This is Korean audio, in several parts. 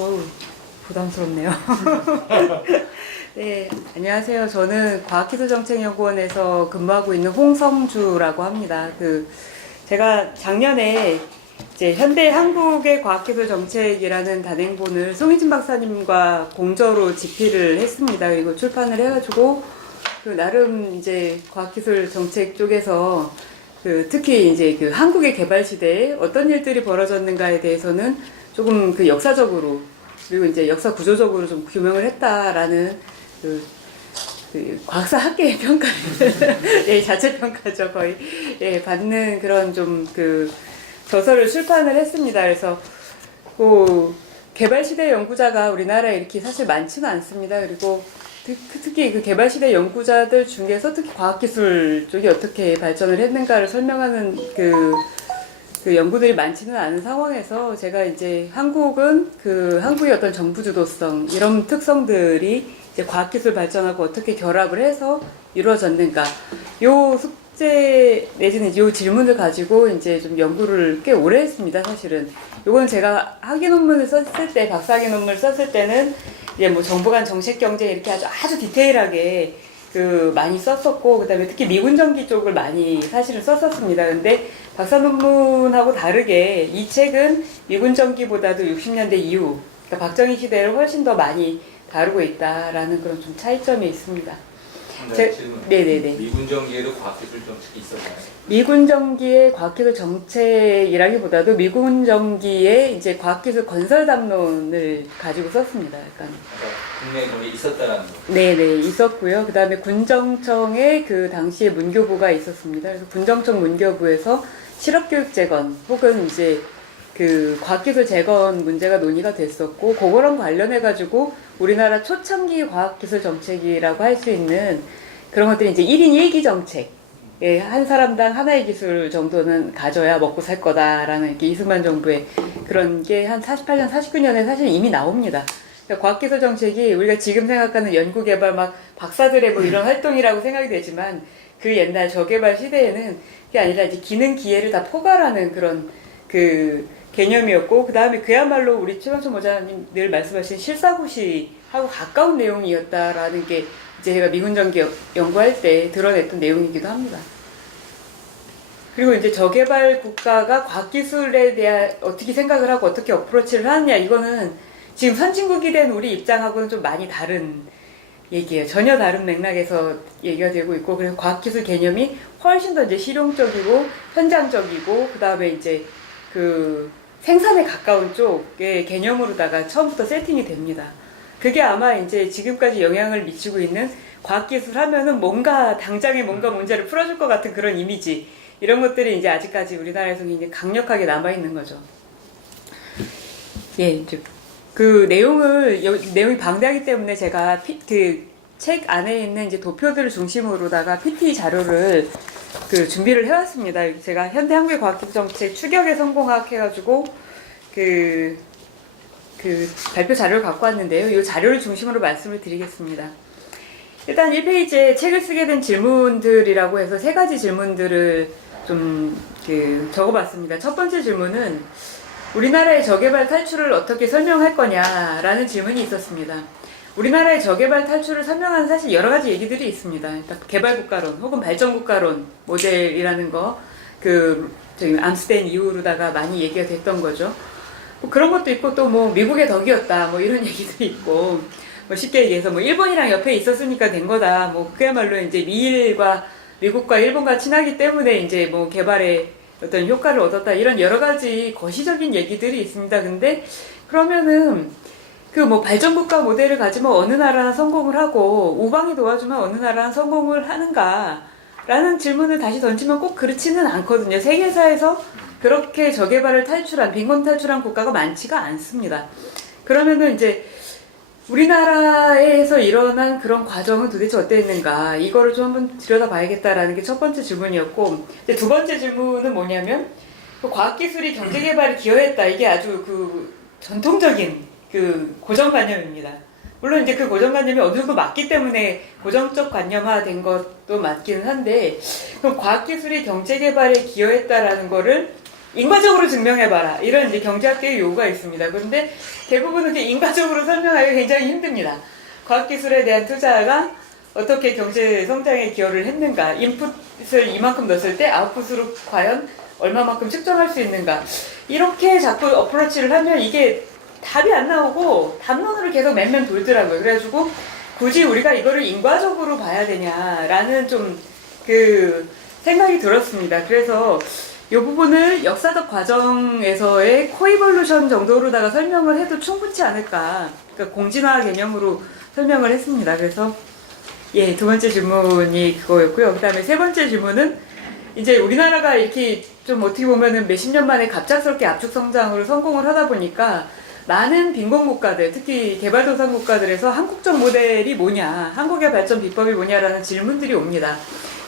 어우, 부담스럽네요. 네, 안녕하세요. 저는 과학기술정책연구원에서 근무하고 있는 홍성주라고 합니다. 제가 작년에 이제 현대 한국의 과학기술정책이라는 단행본을 송희진 박사님과 공저로 집필을 했습니다. 그리고 출판을 해가지고, 나름 이제 과학기술정책 쪽에서 특히 이제 한국의 개발 시대에 어떤 일들이 벌어졌는가에 대해서는 조금 역사적으로 그리고 이제 역사 구조적으로 좀 규명을 했다라는 과학사 학계의 평가를 예, 자체 평가죠 거의 예, 받는 그런 좀 저서를 출판을 했습니다. 그래서 개발 시대 연구자가 우리나라에 이렇게 사실 많지는 않습니다. 그리고 특히 개발 시대 연구자들 중에서 특히 과학기술 쪽이 어떻게 발전을 했는가를 설명하는 연구들이 많지는 않은 상황에서 제가 이제 한국은 한국의 어떤 정부 주도성 이런 특성들이 이제 과학기술 발전하고 어떻게 결합을 해서 이루어졌는가 요 숙제 내지는 요 질문을 가지고 이제 좀 연구를 꽤 오래 했습니다. 사실은 요건 제가 학위 논문을 썼을 때 박사학위 논문을 썼을 때는 이제 뭐 정부 간 정책 경제 이렇게 아주 디테일하게 많이 썼었고 그다음에 특히 미군 전기 쪽을 많이 사실은 썼었습니다. 근데 박사 논문하고 다르게 이 책은 미군 전기보다도 60년대 이후 그러니까 박정희 시대를 훨씬 더 많이 다루고 있다라는 그런 좀 차이점이 있습니다. 네네네. 미군 전기에도 과학기술 정책이 있었나요? 미군 전기의 과학기술 정책이라기보다도 미군 전기의 이제 과학기술 건설 담론을 가지고 썼습니다. 약간. 국내에 거기 있었다라는 거. 네네 있었고요. 그 다음에 군정청의 당시에 문교부가 있었습니다. 그래서 군정청 문교부에서 실업교육 재건 혹은 이제 과학기술 재건 문제가 논의가 됐었고 그거랑 관련해 가지고 우리나라 초창기 과학기술 정책이라고 할 수 있는 그런 것들이 이제 1인 1기 정책. 예, 한 사람당 하나의 기술 정도는 가져야 먹고 살 거다라는 이렇게 이승만 정부의 그런 게 한 48년, 49년에 사실 이미 나옵니다. 그러니까 과학기술 정책이 우리가 지금 생각하는 연구개발 막 박사들의 뭐 이런 활동이라고 생각이 되지만 그 옛날 저개발 시대에는 그게 아니라 이제 기능 기회를 다 포괄하는 그런 개념이었고 그 다음에 그야말로 우리 최광천 모자님 늘 말씀하신 실사구시하고 가까운 내용이었다라는 게 이제 제가 미군전기 연구할 때 드러냈던 내용이기도 합니다. 그리고 이제 저개발 국가가 과학기술에 대한 어떻게 생각을 하고 어떻게 어프로치를 하느냐 이거는 지금 선진국이 된 우리 입장하고는 좀 많이 다른 얘기예요. 전혀 다른 맥락에서 얘기가 되고 있고 그래서 과학기술 개념이 훨씬 더 이제 실용적이고 현장적이고 그 다음에 이제 생산에 가까운 쪽의 개념으로다가 처음부터 세팅이 됩니다. 그게 아마 이제 지금까지 영향을 미치고 있는 과학기술 하면은 뭔가 당장에 뭔가 문제를 풀어줄 것 같은 그런 이미지 이런 것들이 이제 아직까지 우리나라에서 굉장히 강력하게 남아있는 거죠. 예, 이제 내용이 방대하기 때문에 제가 책 안에 있는 이제 도표들을 중심으로다가 PT 자료를 준비를 해왔습니다. 제가 현대 한국의 과학기술 정책 추격의 성공학 해가지고 발표 자료를 갖고 왔는데요. 이 자료를 중심으로 말씀을 드리겠습니다. 일단 1페이지에 책을 쓰게 된 질문들이라고 해서 3가지 질문들을 좀 적어봤습니다. 첫 번째 질문은 우리나라의 저개발 탈출을 어떻게 설명할 거냐라는 질문이 있었습니다. 우리나라의 저개발 탈출을 설명하는 사실 여러 가지 얘기들이 있습니다. 그러니까 개발국가론 혹은 발전국가론 모델이라는 거, 저희 암스테인 이후로다가 많이 얘기가 됐던 거죠. 뭐 그런 것도 있고 또 뭐 미국의 덕이었다 뭐 이런 얘기도 있고 뭐 쉽게 얘기해서 뭐 일본이랑 옆에 있었으니까 된 거다 뭐 그야말로 이제 미국과 일본과 친하기 때문에 이제 뭐 개발에 어떤 효과를 얻었다 이런 여러 가지 거시적인 얘기들이 있습니다. 근데 그러면은 뭐 발전국가 모델을 가지면 어느 나라는 성공을 하고 우방이 도와주면 어느 나라는 성공을 하는가 라는 질문을 다시 던지면 꼭 그렇지는 않거든요. 세계사에서 그렇게 저개발을 빈곤 탈출한 국가가 많지가 않습니다. 그러면은 이제 우리나라에서 일어난 그런 과정은 도대체 어땠는가 이거를 좀 한번 들여다봐야겠다라는 게 첫 번째 질문이었고 이제 두 번째 질문은 뭐냐면 과학기술이 경제개발에 기여했다 이게 아주 전통적인 고정관념입니다. 물론 이제 고정관념이 어느 정도 맞기 때문에 고정적 관념화된 것도 맞기는 한데 그럼 과학기술이 경제개발에 기여했다라는 거를 인과적으로 증명해봐라. 이런 이제 경제학계의 요구가 있습니다. 그런데 대부분은 이제 인과적으로 설명하기 굉장히 힘듭니다. 과학기술에 대한 투자가 어떻게 경제 성장에 기여를 했는가, 인풋을 이만큼 넣었을 때 아웃풋으로 과연 얼마만큼 측정할 수 있는가, 이렇게 자꾸 어프로치를 하면 이게 답이 안 나오고 담론으로 계속 맨맨 돌더라고요. 그래가지고 굳이 우리가 이거를 인과적으로 봐야 되냐라는 좀 그 생각이 들었습니다. 그래서 이 부분을 역사적 과정에서의 코이볼루션 정도로다가 설명을 해도 충분치 않을까. 그러니까 공진화 개념으로 설명을 했습니다. 그래서 예, 두 번째 질문이 그거였고요. 그 다음에 세 번째 질문은 이제 우리나라가 이렇게 좀 어떻게 보면은 몇십 년 만에 갑작스럽게 압축 성장으로 성공을 하다 보니까 많은 빈곤 국가들, 특히 개발도상 국가들에서 한국적 모델이 뭐냐, 한국의 발전 비법이 뭐냐라는 질문들이 옵니다.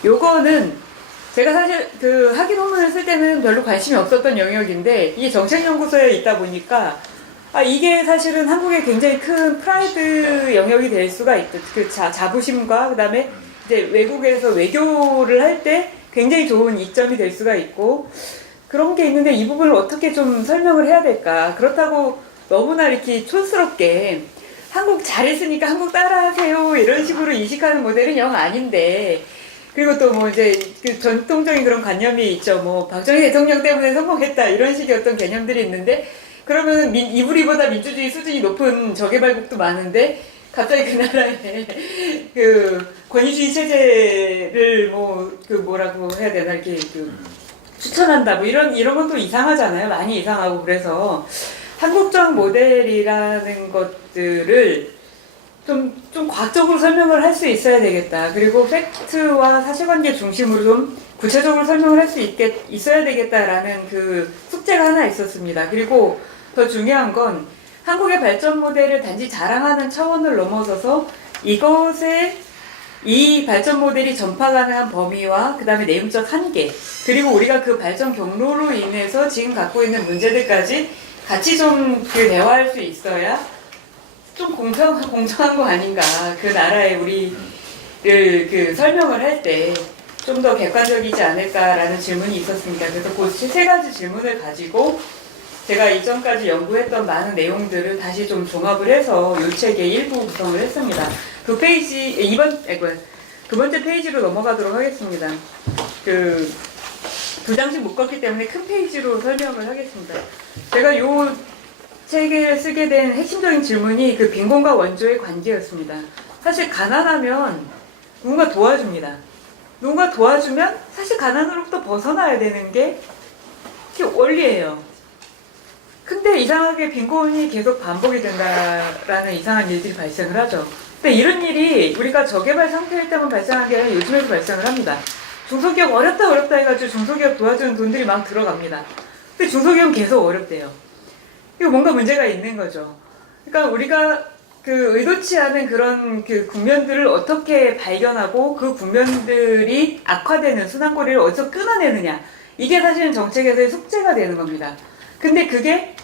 요거는 제가 사실 그 학위 논문을 쓸 때는 별로 관심이 없었던 영역인데 이게 정책연구소에 있다 보니까 이게 사실은 한국의 굉장히 큰 프라이드 영역이 될 수가 있다. 그 자부심과 그다음에 이제 외국에서 외교를 할 때 굉장히 좋은 이점이 될 수가 있고 그런 게 있는데 이 부분을 어떻게 좀 설명을 해야 될까? 그렇다고 너무나 이렇게 촌스럽게 한국 잘했으니까 한국 따라하세요 이런 식으로 인식하는 모델은 영 아닌데 그리고 또 뭐 이제 그 전통적인 그런 관념이 있죠. 뭐 박정희 대통령 때문에 성공했다 이런 식의 어떤 개념들이 있는데 그러면 이부리보다 민주주의 수준이 높은 저개발국도 많은데 갑자기 그 나라의 그 권위주의 체제를 뭐 그 뭐라고 해야 되나 이렇게 그 추천한다 뭐 이런 건 또 이상하잖아요. 많이 이상하고 그래서 한국적 모델이라는 것들을 좀 과학적으로 설명을 할 수 있어야 되겠다. 그리고 팩트와 사실관계 중심으로 좀 구체적으로 설명을 할 수 있어야 되겠다라는 그 숙제가 하나 있었습니다. 그리고 더 중요한 건 한국의 발전 모델을 단지 자랑하는 차원을 넘어서서 이것의 이 발전 모델이 전파 가능한 범위와 그 다음에 내용적 한계 그리고 우리가 그 발전 경로로 인해서 지금 갖고 있는 문제들까지 같이 좀 그 대화할 수 있어야 좀 공정한 거 아닌가. 그 나라에 우리를 그 설명을 할 때 좀 더 객관적이지 않을까라는 질문이 있었습니다. 그래서 그 세 가지 질문을 가지고 제가 이전까지 연구했던 많은 내용들을 다시 좀 종합을 해서 이 책의 일부 구성을 했습니다. 그 번째 페이지로 넘어가도록 하겠습니다. 두 장씩 묶었기 때문에 큰 페이지로 설명을 하겠습니다. 제가 요 책을 쓰게 된 핵심적인 질문이 그 빈곤과 원조의 관계였습니다. 사실 가난하면 누군가 도와줍니다. 누군가 도와주면 사실 가난으로부터 벗어나야 되는 게 원리예요. 근데 이상하게 빈곤이 계속 반복이 된다라는 이상한 일들이 발생을 하죠. 근데 이런 일이 우리가 저개발 상태일 때만 발생한 게 아니라 요즘에도 발생을 합니다. 중소기업 어렵다 해가지고 중소기업 도와주는 돈들이 막 들어갑니다. 근데 중소기업은 계속 어렵대요. 이거 뭔가 문제가 있는 거죠. 그러니까 우리가 그 의도치 않은 그런 그 국면들을 어떻게 발견하고 그 국면들이 악화되는 순환고리를 어디서 끊어내느냐. 이게 사실은 정책에서의 숙제가 되는 겁니다. 근데 그게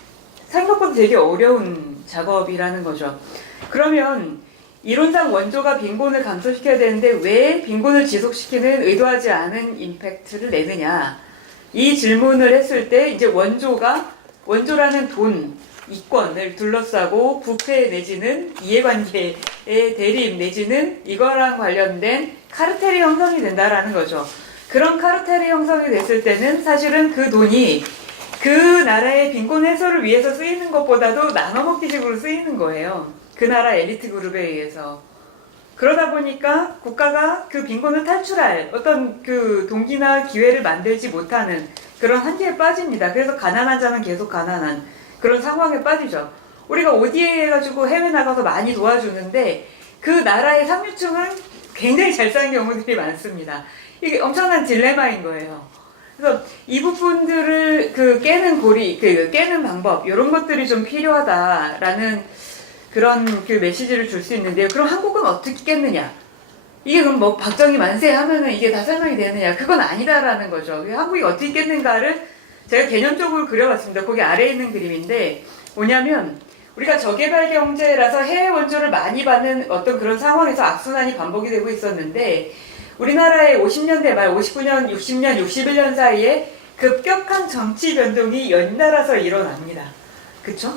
생각보다 되게 어려운 작업이라는 거죠. 그러면 이론상 원조가 빈곤을 감소시켜야 되는데 왜 빈곤을 지속시키는 의도하지 않은 임팩트를 내느냐. 이 질문을 했을 때 이제 원조라는 돈, 이권을 둘러싸고 부패 내지는 이해관계의 대립 내지는 이거랑 관련된 카르텔이 형성이 된다라는 거죠. 그런 카르텔이 형성이 됐을 때는 사실은 그 돈이 그 나라의 빈곤 해소를 위해서 쓰이는 것보다도 나눠먹기식으로 쓰이는 거예요. 그 나라 엘리트 그룹에 의해서. 그러다 보니까 국가가 그 빈곤을 탈출할 어떤 그 동기나 기회를 만들지 못하는 그런 한계에 빠집니다. 그래서 가난한 자는 계속 가난한 그런 상황에 빠지죠. 우리가 ODA 해가지고 해외 나가서 많이 도와주는데 그 나라의 상류층은 굉장히 잘 사는 경우들이 많습니다. 이게 엄청난 딜레마인 거예요. 그래서 이 부분들을 깨는 방법 이런 것들이 좀 필요하다라는 그런 그 메시지를 줄 수 있는데요. 그럼 한국은 어떻게 깼느냐? 이게 그럼 뭐 박정희 만세 하면은 이게 다 설명이 되느냐? 그건 아니다라는 거죠. 한국이 어떻게 깼는가를 제가 개념적으로 그려봤습니다. 거기 아래에 있는 그림인데 뭐냐면 우리가 저개발 경제라서 해외 원조를 많이 받는 어떤 그런 상황에서 악순환이 반복이 되고 있었는데 우리나라의 50년대 말 59년, 60년, 61년 사이에 급격한 정치 변동이 연달아서 일어납니다. 그쵸?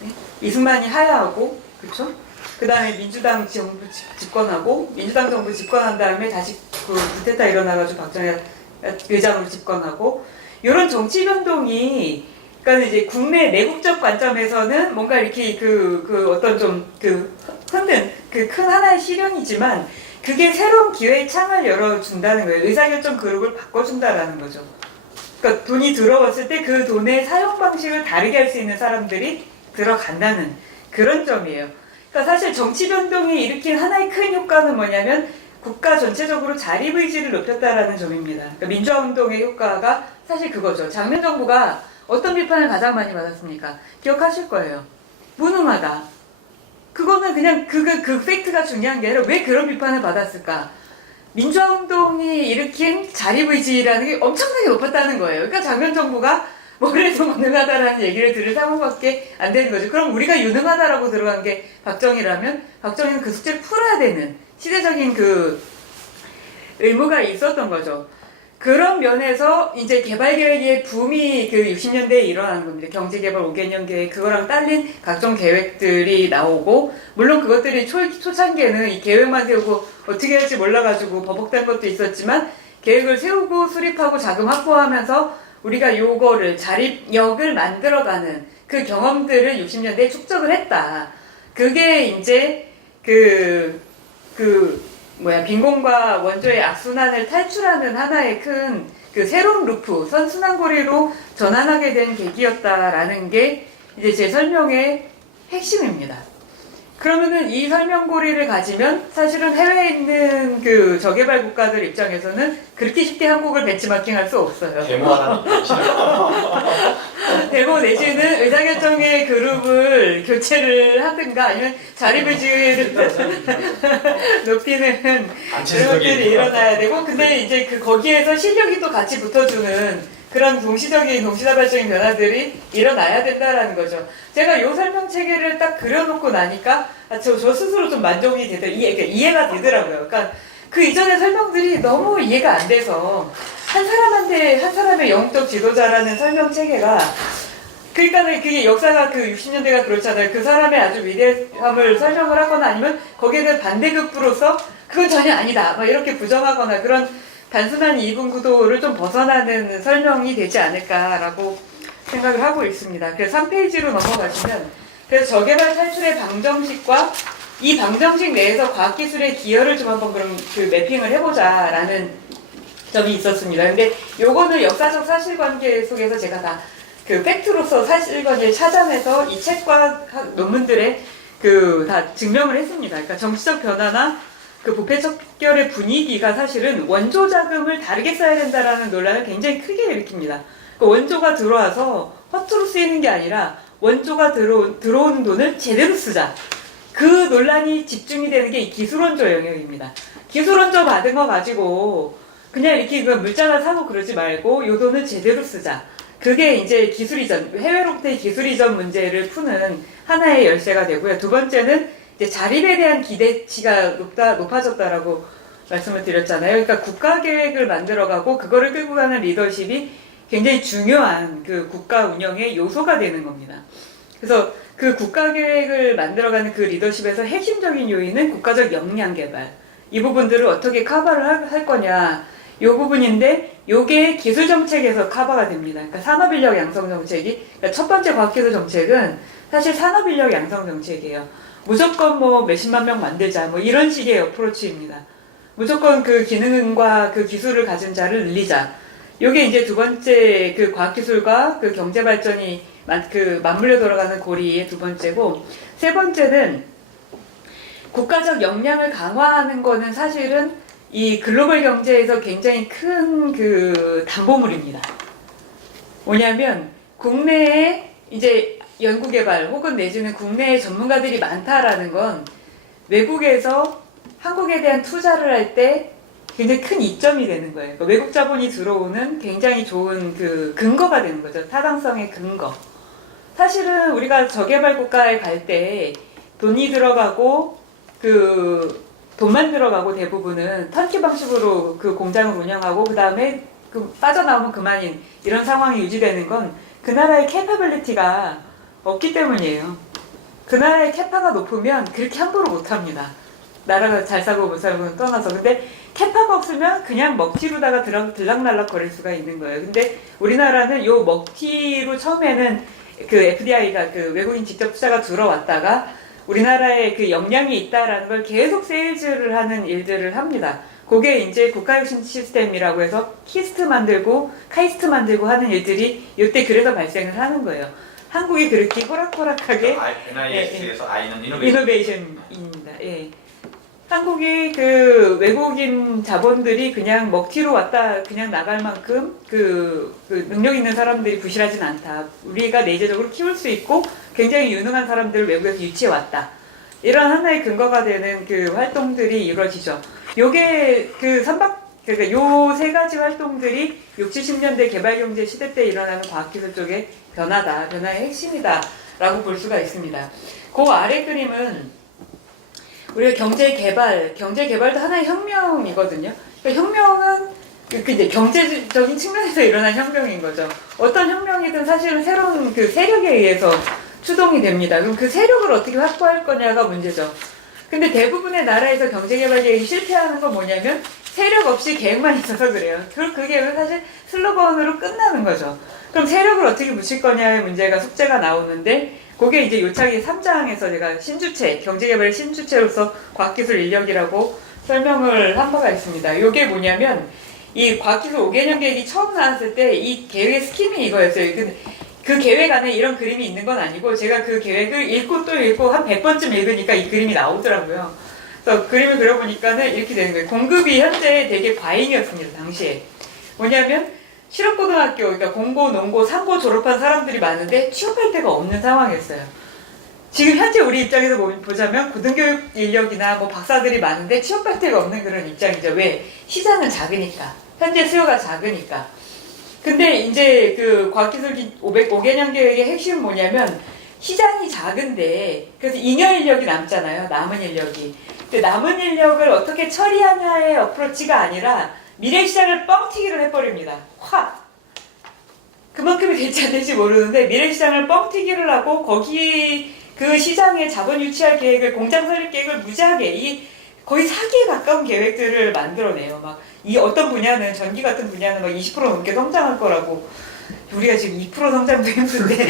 네? 이승만이 하야하고, 그쵸? 그 다음에 민주당 정부 집권하고, 민주당 정부 집권한 다음에 다시 그 쿠데타 일어나가지고 박정희 의장으로 집권하고, 이런 정치 변동이, 그러니까 이제 국내 내국적 관점에서는 뭔가 이렇게 어떤 좀 흔든 큰 하나의 실현이지만, 그게 새로운 기회의 창을 열어준다는 거예요. 의사결정 그룹을 바꿔준다라는 거죠. 그러니까 돈이 들어왔을 때 그 돈의 사용 방식을 다르게 할 수 있는 사람들이 들어간다는 그런 점이에요. 그러니까 사실 정치 변동이 일으킨 하나의 큰 효과는 뭐냐면 국가 전체적으로 자립의지를 높였다라는 점입니다. 그러니까 민주화운동의 효과가 사실 그거죠. 장면 정부가 어떤 비판을 가장 많이 받았습니까? 기억하실 거예요. 무능하다. 그거는 그냥 그 팩트가 중요한 게 아니라 왜 그런 비판을 받았을까? 민주화운동이 일으킨 자립의지라는 게 엄청나게 높았다는 거예요. 그러니까 장면 정부가 뭐래도 무능하다라는 얘기를 들을 상황밖에 안 되는 거죠. 그럼 우리가 유능하다라고 들어간 게 박정희라면 박정희는 그 숙제를 풀어야 되는 시대적인 그 의무가 있었던 거죠. 그런 면에서 이제 개발계획의 붐이 그 60년대에 일어나는 겁니다. 경제개발 5개년 계획, 그거랑 딸린 각종 계획들이 나오고, 물론 그것들이 초창기에는 이 계획만 세우고 어떻게 할지 몰라가지고 버벅댄 것도 있었지만, 계획을 세우고 수립하고 자금 확보하면서 우리가 요거를 자립력을 만들어가는 그 경험들을 60년대에 축적을 했다. 그게 이제 빈곤과 원조의 악순환을 탈출하는 하나의 큰 새로운 루프, 선순환고리로 전환하게 된 계기였다라는 게 이제 제 설명의 핵심입니다. 그러면은 이 설명고리를 가지면 사실은 해외에 있는 그 저개발 국가들 입장에서는 그렇게 쉽게 한국을 벤치마킹할 수 없어요. 데모 하나 데모 내지는 의사결정의 그룹을 교체를 하든가 아니면 자립의지를 높이는 그런 것들이 일어나야 되고, 근데 이제 거기에서 실력이 또 같이 붙어주는 그런 동시다발적인 변화들이 일어나야 된다라는 거죠. 제가 이 설명 체계를 딱 그려놓고 나니까 저 스스로 좀 만족이 이해가 되더라고요. 그러니까 그 이전의 설명들이 너무 이해가 안 돼서 한 사람의 영적 지도자라는 설명 체계가, 그러니까 그게 역사가 60년대가 그렇잖아요. 그 사람의 아주 위대함을 설명을 하거나 아니면 거기에 대한 반대급부로서 그건 전혀 아니다, 막 이렇게 부정하거나 그런 단순한 이분 구도를 좀 벗어나는 설명이 되지 않을까라고 생각을 하고 있습니다. 그래서 3페이지로 넘어가시면, 그래서 저개발 탈출의 방정식과 이 방정식 내에서 과학기술의 기여를 좀 한번 그럼 매핑을 해보자라는 점이 있었습니다. 근데 요거는 역사적 사실관계 속에서 제가 다 팩트로서 사실관계를 찾아내서 이 책과 논문들에 다 증명을 했습니다. 그러니까 정치적 변화나 부패 척결의 분위기가 사실은 원조 자금을 다르게 써야 된다라는 논란을 굉장히 크게 일으킵니다. 원조가 들어와서 허투루 쓰이는 게 아니라 원조가 들어오는 돈을 제대로 쓰자. 그 논란이 집중이 되는 게 이 기술원조 영역입니다. 기술원조 받은 거 가지고 그냥 이렇게 물자나 사고 그러지 말고 요 돈을 제대로 쓰자. 그게 이제 기술 이전, 해외로부터의 기술 이전 문제를 푸는 하나의 열쇠가 되고요. 두 번째는 이제 자립에 대한 기대치가 높아졌다라고 말씀을 드렸잖아요. 그러니까 국가 계획을 만들어가고 그거를 끌고 가는 리더십이 굉장히 중요한 국가 운영의 요소가 되는 겁니다. 그래서 그 국가 계획을 만들어가는 그 리더십에서 핵심적인 요인은 국가적 역량 개발. 이 부분들을 어떻게 커버를 할 거냐. 요 부분인데, 요게 기술 정책에서 커버가 됩니다. 그러니까 산업인력 양성 정책이, 그러니까 첫 번째 과학기술 정책은 사실 산업인력 양성 정책이에요. 무조건 몇십만 명 만들자, 이런 식의 어프로치입니다. 무조건 그 기능과 그 기술을 가진 자를 늘리자. 요게 이제 두 번째 과학기술과 경제발전이 맞물려 돌아가는 고리의 두 번째고, 세 번째는 국가적 역량을 강화하는 거는 사실은 이 글로벌 경제에서 굉장히 큰 담보물입니다. 뭐냐면 국내에 이제 연구개발 혹은 내지는 국내에 전문가들이 많다라는 건 외국에서 한국에 대한 투자를 할 때 굉장히 큰 이점이 되는 거예요. 그러니까 외국 자본이 들어오는 굉장히 좋은 근거가 되는 거죠. 타당성의 근거. 사실은 우리가 저개발 국가에 갈 때 돈이 들어가고 돈만 들어가고 대부분은 턴키 방식으로 공장을 운영하고 그 다음에 빠져나오면 그만인 이런 상황이 유지되는 건 그 나라의 캐파빌리티가 없기 때문이에요. 그 나라의 캐파가 높으면 그렇게 함부로 못합니다. 나라가 잘 살고 못 살고는 떠나서. 근데 캐파가 없으면 그냥 먹튀로다가 들락날락 거릴 수가 있는 거예요. 근데 우리나라는 요 먹튀로 처음에는 그 FDI가 그 외국인 직접 투자가 들어왔다가 우리나라에 그 역량이 있다라는 걸 계속 세일즈를 하는 일들을 합니다. 그게 이제 국가혁신 시스템이라고 해서 키스트 만들고 카이스트 만들고 하는 일들이 이때 그래서 발생을 하는 거예요. 한국이 그렇게 호락호락하게 NIS에서 I는 이노베이션입니다. 예. 한국이 그 외국인 자본들이 그냥 먹튀로 왔다 그냥 나갈 만큼 그 능력 있는 사람들이 부실하진 않다. 우리가 내재적으로 키울 수 있고 굉장히 유능한 사람들을 외국에서 유치해 왔다. 이런 하나의 근거가 되는 그 활동들이 이루어지죠. 요게 그러니까 요 세 가지 활동들이 60, 70년대 개발경제 시대 때 일어나는 과학기술 쪽의 변화의 핵심이다라고 볼 수가 있습니다. 그 아래 그림은 우리가 경제개발도 하나의 혁명이거든요. 그러니까 혁명은 이제 경제적인 측면에서 일어난 혁명인 거죠. 어떤 혁명이든 사실은 새로운 그 세력에 의해서 추동이 됩니다. 그럼 그 세력을 어떻게 확보할 거냐가 문제죠. 근데 대부분의 나라에서 경제개발 계획이 실패하는 건 뭐냐면 세력 없이 계획만 있어서 그래요. 그 계획은 사실 슬로건으로 끝나는 거죠. 그럼 세력을 어떻게 붙일 거냐의 문제가 숙제가 나오는데 그게 이제 요차기 3장에서 제가 신주체, 경제개발의 신주체로서 과학기술 인력이라고 설명을 한 바가 있습니다. 이게 뭐냐면 이 과학기술 5개년 계획이 처음 나왔을 때 이 계획의 스킴이 이거였어요. 근데 그 계획 안에 이런 그림이 있는 건 아니고 제가 그 계획을 읽고 또 읽고 한 100번쯤 읽으니까 이 그림이 나오더라고요. 그래서 그림을 그려보니까는 이렇게 되는 거예요. 공급이 현재 되게 과잉이었습니다. 당시에. 뭐냐면 실업고등학교, 그러니까 공고, 농고, 상고 졸업한 사람들이 많은데 취업할 데가 없는 상황이었어요. 지금 현재 우리 입장에서 보자면 고등교육 인력이나 뭐 박사들이 많은데 취업할 데가 없는 그런 입장이죠. 왜? 시장은 작으니까. 현재 수요가 작으니까. 근데 이제 그 과학기술 5개년 계획의 핵심은 뭐냐면 시장이 작은데 그래서 잉여 인력이 남잖아요. 남은 인력이. 근데 남은 인력을 어떻게 처리하냐의 어프로치가 아니라 미래 시장을 뻥튀기를 해버립니다. 확! 그만큼이 될지 안 될지 모르는데 미래 시장을 뻥튀기를 하고 거기 그 시장에 자본 유치할 계획을 공장 설립 계획을 무지하게 거의 사기에 가까운 계획들을 만들어내요. 막 이 어떤 분야는 전기 같은 분야는 막 20% 넘게 성장할 거라고 우리가 지금 2% 성장도 힘든데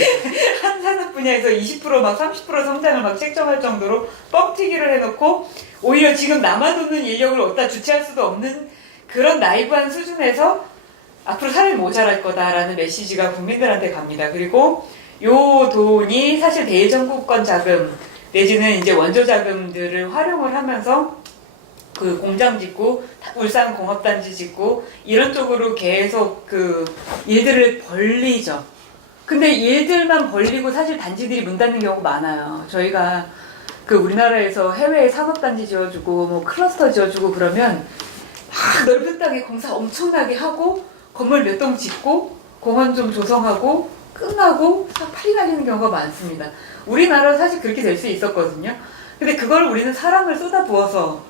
한 산업 분야에서 20% 30% 성장을 막 책정할 정도로 뻥튀기를 해놓고 오히려 지금 남아도는 인력을 어디다 주체할 수도 없는 그런 나이브한 수준에서 앞으로 사람이 모자랄 거다라는 메시지가 국민들한테 갑니다. 그리고 요 돈이 사실 대전국권 자금 내지는 이제 원조 자금들을 활용을 하면서 그 공장 짓고 울산 공업단지 짓고 이런 쪽으로 계속 그 일들을 벌리죠. 근데 일들만 벌리고 사실 단지들이 문 닫는 경우가 많아요. 저희가 그 우리나라에서 해외에 산업단지 지어주고 뭐 클러스터 지어주고 그러면 막 넓은 땅에 공사 엄청나게 하고 건물 몇 동 짓고 공원 좀 조성하고 끝나고 팔이 날리는 경우가 많습니다. 우리나라 사실 그렇게 될 수 있었거든요. 근데 그걸 우리는 사람을 쏟아부어서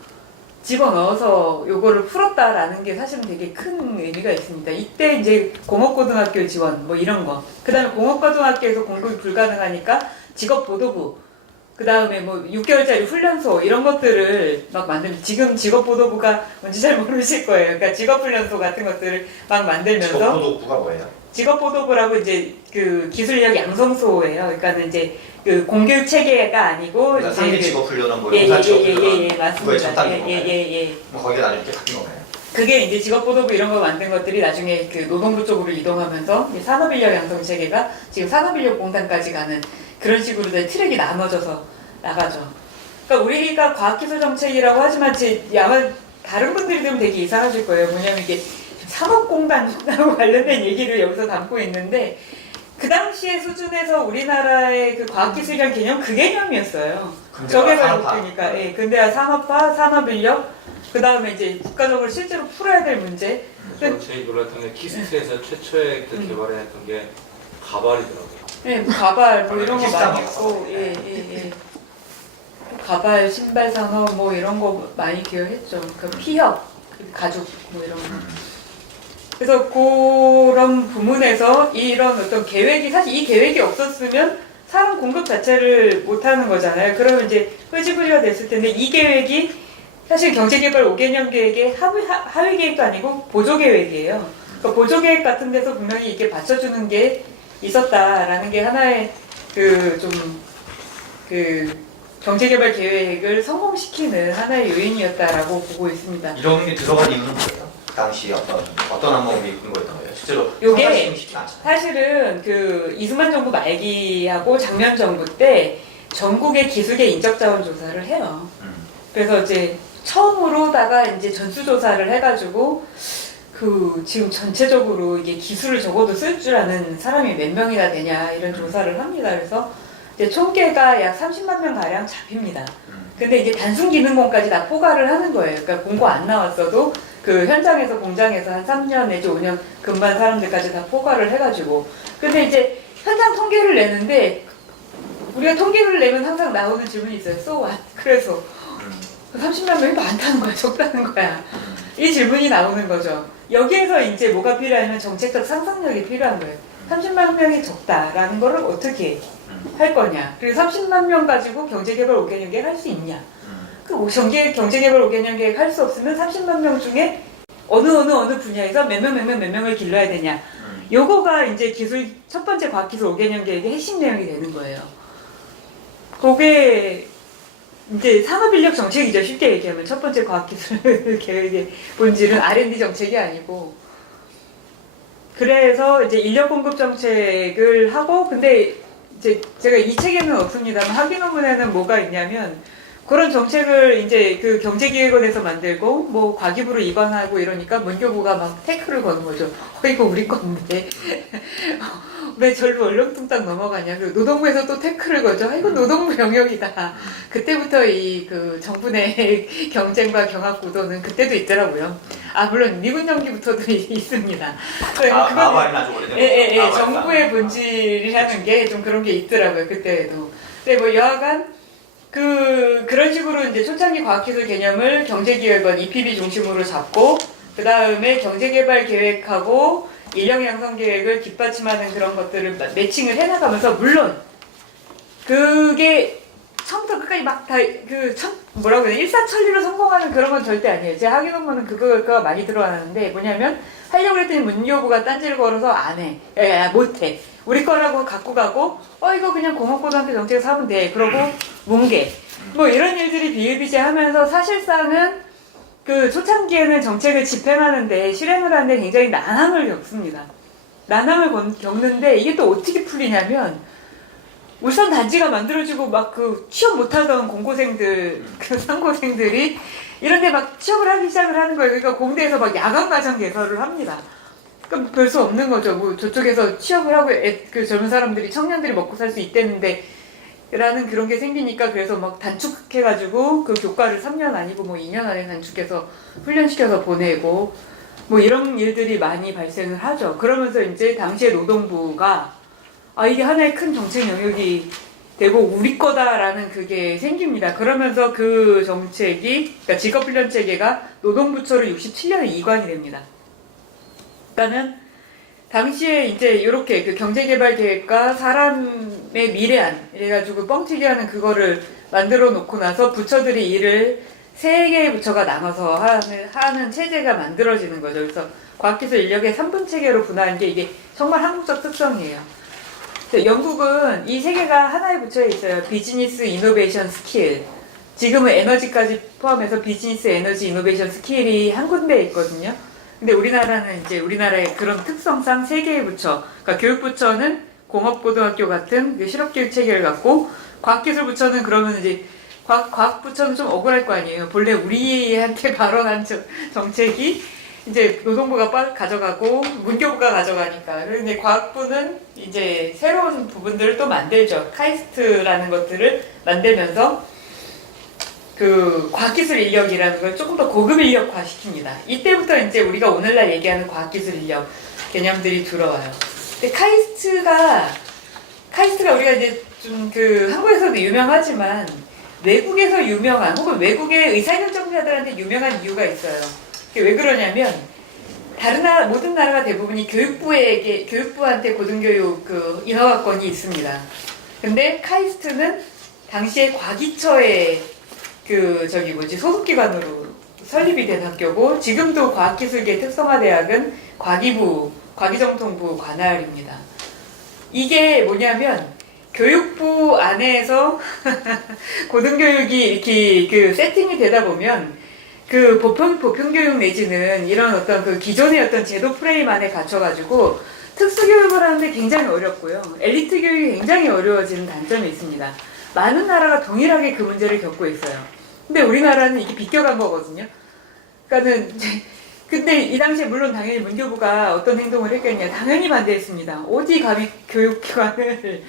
집어넣어서 요거를 풀었다라는 게 사실은 되게 큰 의미가 있습니다. 이때 이제 공업고등학교 지원 뭐 이런 거, 그 다음에 공업고등학교에서 공급이 불가능하니까 직업보도부, 그 다음에 뭐 6개월짜리 훈련소 이런 것들을 막 만들면 지금 직업보도부가 뭔지 잘 모르실 거예요. 그러니까 직업훈련소 같은 것들을 막 만들면서 직업보도부가 뭐예요? 직업보도부라고 이제 그 기술력 양성소예요. 그러니까는 이제 그 공교육 체계가 아니고 그러니까 상기 직업 훈련은 뭐 예, 용산 직업 예, 훈련 맞습니다. 그거의 전담인 거예요. 예. 뭐 거기가 나중에 이렇게 바뀐 건가요? 그게 이제 직업보도부 이런 거 만든 것들이 나중에 그 노동부 쪽으로 이동하면서 이제 산업인력 양성 체계가 지금 산업인력공단까지 가는 그런 식으로 이제 트랙이 나눠져서 나가죠. 그러니까 우리가 과학기술 정책이라고 하지만 아마 다른 분들이 들으면 되게 이상하실 거예요. 뭐냐면 이게 산업공단하고 관련된 얘기를 여기서 담고 있는데 그 당시의 수준에서 우리나라의 그 과학기술이란 개념 그 개념이었어요. 저개발 목표니까. 예, 근대화 산업화, 산업인력, 그 다음에 이제 국가적으로 실제로 풀어야 될 문제. 저 제일 놀랐던 게 키스트에서 최초에 그 개발해냈던 게 가발이더라고요. 예, 뭐 가발 뭐 이런 거 많이 있고, 예. 가발, 신발 산업 뭐 이런 거 많이 기여했죠. 그 피혁, 가죽 뭐 이런 거. 그래서 그런 부분에서 이런 어떤 계획이 사실 이 계획이 없었으면 사람 공급 자체를 못 하는 거잖아요. 그러면 이제 흐지부지가 됐을 텐데 이 계획이 사실 경제개발 5개년 계획의 하위 계획도 아니고 보조 계획이에요. 그러니까 보조 계획 같은 데서 분명히 이렇게 받쳐주는 게 있었다라는 게 하나의 경제개발 계획을 성공시키는 하나의 요인이었다라고 보고 있습니다. 이런 게 들어간 이유는 뭐예요? 당시 어떤 항목이 근거였던 거예요? 실제로 요게 상상시키기 쉽지 않잖아요. 사실은 그 이승만 정부 말기하고 장면 정부 때 전국의 기술계 인적자원 조사를 해요. 그래서 이제 처음으로다가 이제 전수조사를 해가지고 지금 전체적으로 이게 기술을 적어도 쓸 줄 아는 사람이 몇 명이나 되냐 이런 조사를 합니다. 그래서 이제 총계가 약 30만 명 가량 잡힙니다. 근데 이제 단순 기능공까지 다 포괄을 하는 거예요. 그러니까 공고 안 나왔어도 그 현장에서 공장에서 한 3년 내지 5년 근무한 사람들까지 다 포괄을 해가지고. 근데 이제 현장 통계를 내는데 우리가 통계를 내면 항상 나오는 질문이 있어요. So what? 그래서 30만 명이 많다는 거야, 적다는 거야. 이 질문이 나오는 거죠. 여기에서 이제 뭐가 필요하냐면 정책적 상상력이 필요한 거예요. 30만 명이 적다라는 거를 어떻게 할 거냐. 그리고 30만 명 가지고 경제개발 5개년 계획 할 수 있냐. 그 경제개발 5개년 계획 할 수 없으면 30만 명 중에 어느 분야에서 몇 명을 길러야 되냐. 요거가 이제 첫 번째 과학기술 5개년 계획의 핵심 내용이 되는 거예요. 그게 이제 산업인력 정책이죠. 쉽게 얘기하면 첫 번째 과학기술 계획의 본질은 R&D 정책이 아니고. 그래서 이제 인력 공급 정책을 하고, 근데 이제 제가 이 책에는 없습니다만 학위 논문에는 뭐가 있냐면 그런 정책을 이제 그 경제기획원에서 만들고 뭐 과기부로 입안하고 이러니까 문교부가 막 태클을 거는 거죠. 이거 우리 건데 왜 절로 얼렁뚱땅 넘어가냐. 그 노동부에서 또 태클을 거죠. 이건 노동부 영역이다. 그때부터 이 그 정부 내 경쟁과 경합 구도는 그때도 있더라고요. 물론 미군 정기부터도 있습니다. 마발은 아주 오래된 정부의 본질이라는 게 좀 그런 게 있더라고요. 그때도. 근데 뭐 여하간 그런 식으로 이제 초창기 과학기술 개념을 경제기획원 EPB 중심으로 잡고 그 다음에 경제개발 계획하고 인력 양성 계획을 뒷받침하는 그런 것들을 매칭을 해나가면서 물론 그게 처음부터 끝까지 막 다 뭐라고 해야 되나 일사천리로 성공하는 그런 건 절대 아니에요. 제 학위 논문은 그거가 많이 들어가는데 뭐냐면 하려고 했더니 문교부가 딴지를 걸어서 안 해. 못해. 우리 거라고 갖고 가고 이거 그냥 공업고등학교 정책에서 하면 돼. 그러고 뭉개. 뭐 이런 일들이 비일비재하면서 사실상은 그 초창기에는 정책을 집행하는데 실행을 하는데 굉장히 난항을 겪습니다. 난항을 겪는데 이게 또 어떻게 풀리냐면 울산 단지가 만들어지고 막 그 취업 못하던 공고생들, 그 상고생들이 이런데 막 취업을 하기 시작을 하는 거예요. 그러니까 공대에서 막 야간 과정 개설을 합니다. 그러니까 별 수 없는 거죠. 뭐 저쪽에서 취업을 하고 그 젊은 사람들이 청년들이 먹고 살 수 있댔는데 라는 그런 게 생기니까 그래서 막 단축해가지고 그 교과를 3년 아니고 뭐 2년 안에 단축해서 훈련시켜서 보내고 뭐 이런 일들이 많이 발생을 하죠. 그러면서 이제 당시에 노동부가 이게 하나의 큰 정책 영역이 되고 우리 거다라는 그게 생깁니다. 그러면서 그 정책이 그러니까 직업훈련 체계가 노동부처로 67년에 이관이 됩니다. 그러니까는 당시에 이제 이렇게 그 경제개발 계획과 사람의 미래안 이래가지고 뻥튀기 하는 그거를 만들어 놓고 나서 부처들이 일을 3개의 부처가 나눠서 하는 체제가 만들어지는 거죠. 그래서 과학기술 인력의 3분 체계로 분화한 게 이게 정말 한국적 특성이에요. 영국은 이 3개가 하나의 부처에 있어요. 비즈니스, 이노베이션, 스킬. 지금은 에너지까지 포함해서 비즈니스, 에너지, 이노베이션, 스킬이 한 군데에 있거든요. 근데 우리나라는 이제 우리나라의 그런 특성상 3개의 부처, 그러니까 교육부처는 공업고등학교 같은 실업교육 체계를 갖고, 과학기술부처는 그러면 이제 과학부처는 좀 억울할 거 아니에요. 본래 우리한테 발언한 정책이 이제 노동부가 가져가고 문교부가 가져가니까. 그런데 과학부는 이제 새로운 부분들을 또 만들죠. 카이스트라는 것들을 만들면서 그 과학기술 인력이라는 걸 조금 더 고급 인력화 시킵니다. 이때부터 이제 우리가 오늘날 얘기하는 과학기술 인력 개념들이 들어와요. 근데 카이스트가 우리가 이제 좀 그 한국에서도 유명하지만 외국에서 유명한 혹은 외국의 의사결정자들한테 유명한 이유가 있어요. 왜 그러냐면 다른 나라 모든 나라가 대부분이 교육부한테 고등교육 그 인허가권이 있습니다. 근데 카이스트는 당시에 과기처의 그 저기 뭐지 소속기관으로 설립이 된 학교고 지금도 과학기술계 특성화대학은 과기정통부 관할입니다. 이게 뭐냐면 교육부 안에서 고등교육이 이렇게 그 세팅이 되다 보면 그 보편교육 내지는 이런 어떤 그 기존의 어떤 제도 프레임 안에 갇혀가지고 특수교육을 하는데 굉장히 어렵고요. 엘리트 교육이 굉장히 어려워지는 단점이 있습니다. 많은 나라가 동일하게 그 문제를 겪고 있어요. 근데 우리나라는 이게 비껴간 거거든요. 그러니까는 근데 이 당시에 물론 당연히 문교부가 어떤 행동을 했겠냐 당연히 반대했습니다. 어디 감히 교육기관을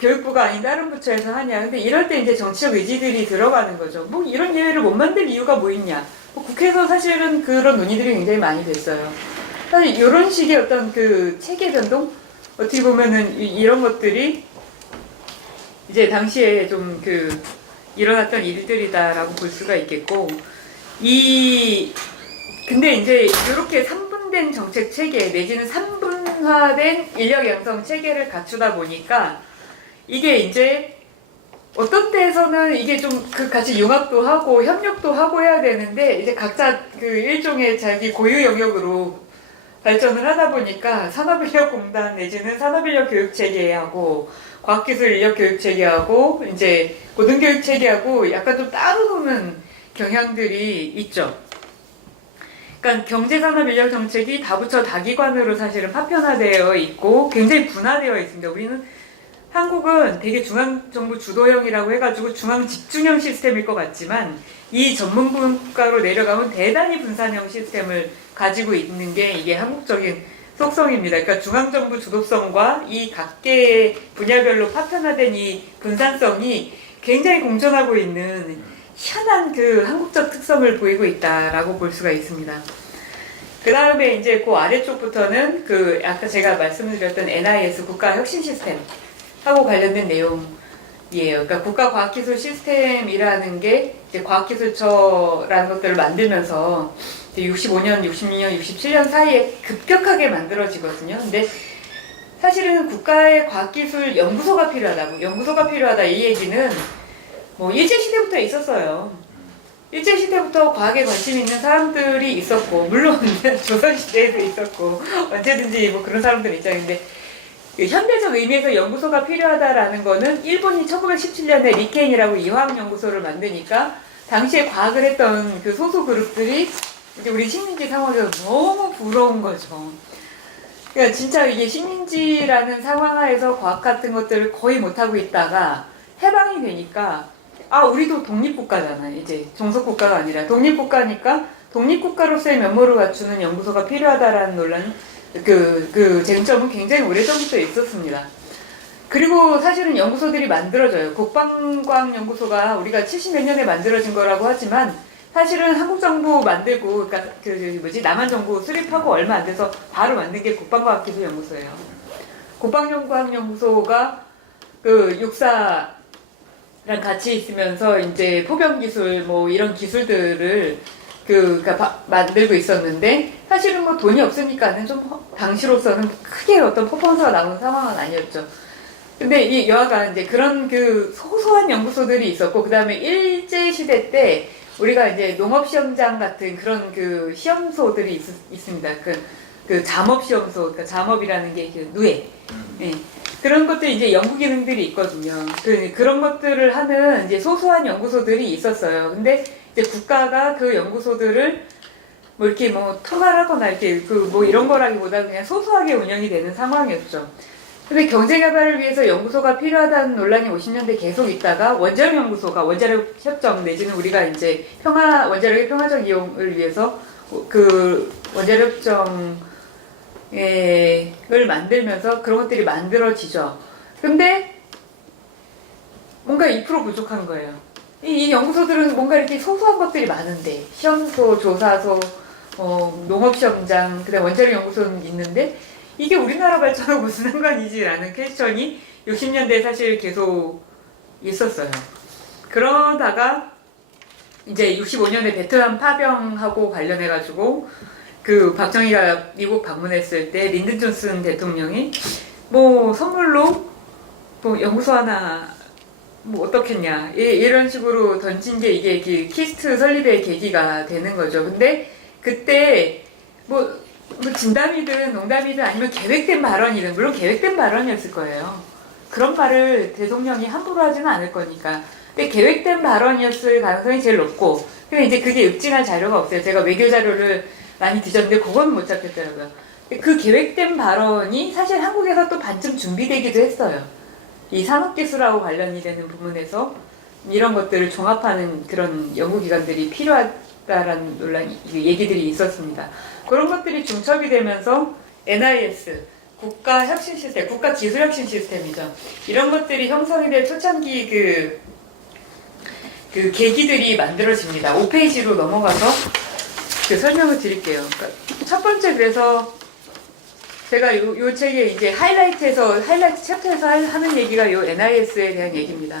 교육부가 아닌 다른 부처에서 하냐. 근데 이럴 때 이제 정치적 의지들이 들어가는 거죠. 뭐 이런 예외를 못 만들 이유가 뭐 있냐. 뭐 국회에서 사실은 그런 논의들이 굉장히 많이 됐어요. 사실 이런 식의 어떤 그 체계 변동 어떻게 보면은 이런 것들이 이제 당시에 좀 그 일어났던 일들이다라고 볼 수가 있겠고 근데 이제 이렇게 3분된 정책 체계 내지는 3분화된 인력 양성 체계를 갖추다 보니까 이게 이제 어떤 때에서는 이게 좀 그 같이 융합도 하고 협력도 하고 해야 되는데 이제 각자 그 일종의 자기 고유 영역으로 발전을 하다 보니까 산업인력공단 내지는 산업인력 교육체계하고 과학기술인력 교육체계하고 이제 고등교육체계하고 약간 좀 따로 노는 경향들이 있죠. 그러니까 경제산업인력 정책이 다부처 다기관으로 사실은 파편화되어 있고 굉장히 분화되어 있습니다. 우리는 한국은 되게 중앙정부 주도형이라고 해가지고 중앙 집중형 시스템일 것 같지만 이 전문분과로 내려가면 대단히 분산형 시스템을 가지고 있는 게 이게 한국적인 속성입니다. 그러니까 중앙정부 주도성과 이 각계의 분야별로 파편화된 이 분산성이 굉장히 공존하고 있는 희한한 그 한국적 특성을 보이고 있다라고 볼 수가 있습니다. 그 다음에 이제 그 아래쪽부터는 그 아까 제가 말씀드렸던 NIS 국가혁신 시스템 하고 관련된 내용이에요. 그러니까 국가과학기술 시스템이라는 게 이제 과학기술처라는 것들을 만들면서 65년, 66년, 67년 사이에 급격하게 만들어지거든요. 근데 사실은 국가의 과학기술 연구소가 필요하다고. 연구소가 필요하다 이 얘기는 뭐 일제시대부터 있었어요. 일제시대부터 과학에 관심 있는 사람들이 있었고, 물론 조선시대에도 있었고, 언제든지 뭐 그런 사람들이 있잖아요. 현대적 의미에서 연구소가 필요하다라는 거는 일본이 1917년에 리케인이라고 이화학연구소를 만드니까 당시에 과학을 했던 그 소수 그룹들이 이제 우리 식민지 상황에서 너무 부러운 거죠. 그러니까 진짜 이게 식민지라는 상황 하에서 과학 같은 것들을 거의 못하고 있다가 해방이 되니까 우리도 독립국가잖아요. 이제 종속국가가 아니라 독립국가니까 독립국가로서의 면모를 갖추는 연구소가 필요하다라는 논란 그 쟁점은 굉장히 오래전부터 있었습니다. 그리고 사실은 연구소들이 만들어져요. 국방과학연구소가 우리가 70몇 년에 만들어진 거라고 하지만 사실은 한국 정부 만들고 그러니까 남한 정부 수립하고 얼마 안 돼서 바로 만든 게 국방과학기술연구소예요. 국방과학연구소가 그 육사랑 같이 있으면서 이제 포병기술 뭐 이런 기술들을 그러니까 만들고 있었는데 사실은 뭐 돈이 없으니까는 좀 당시로서는 크게 어떤 퍼포먼스가 나오는 상황은 아니었죠. 근데 이 여하간 이제 그런 그 소소한 연구소들이 있었고 그 다음에 일제 시대 때 우리가 이제 농업시험장 같은 그런 그 시험소들이 있습니다. 그 잠업시험소, 그러니까 잠업이라는 게 그 누에. 예. 그런 것들이 이제 연구 기능들이 있거든요. 그런 것들을 하는 이제 소소한 연구소들이 있었어요. 근데 이제 국가가 그 연구소들을 뭐 이렇게 뭐 통할하거나 이렇게 그 뭐 이런 거라기보다 그냥 소소하게 운영이 되는 상황이었죠. 근데 경제개발을 위해서 연구소가 필요하다는 논란이 50년대 계속 있다가 원자력연구소가 원자력 협정 내지는 우리가 이제 원자력의 평화적 이용을 위해서 그 원자력 협정을 만들면서 그런 것들이 만들어지죠. 근데 뭔가 2% 부족한 거예요. 이 연구소들은 뭔가 이렇게 소소한 것들이 많은데 시험소, 조사소, 농업시험장, 그다음 원자력연구소는 있는데 이게 우리나라 발전하고 무슨 상관이지라는 퀘스천이 60년대에 사실 계속 있었어요. 그러다가 이제 65년에 베트남 파병하고 관련해가지고 그 박정희가 미국 방문했을 때 린든 존슨 대통령이 뭐 선물로 뭐 연구소 하나 뭐 어떻겠냐 이런 식으로 던진 게 이게 그 키스트 설립의 계기가 되는 거죠. 근데 그때 뭐 진담이든 농담이든 아니면 계획된 발언이든 물론 계획된 발언이었을 거예요. 그런 말을 대통령이 함부로 하지는 않을 거니까. 근데 계획된 발언이었을 가능성이 제일 높고 근데 이제 그게 입증할 자료가 없어요. 제가 외교 자료를 많이 뒤졌는데 그건 못 찾겠더라고요. 그 계획된 발언이 사실 한국에서 또 반쯤 준비되기도 했어요. 이 산업기술하고 관련이 되는 부분에서 이런 것들을 종합하는 그런 연구기관들이 필요하다라는 논란이, 얘기들이 있었습니다. 그런 것들이 중첩이 되면서 NIS, 국가혁신시스템, 국가기술혁신시스템이죠. 이런 것들이 형성이 될 초창기 그 계기들이 만들어집니다. 5페이지로 넘어가서 그 설명을 드릴게요. 그러니까 첫 번째 그래서 제가 요 책의 이제 하이라이트 챕터에서 하는 얘기가 요 NIS에 대한 얘기입니다.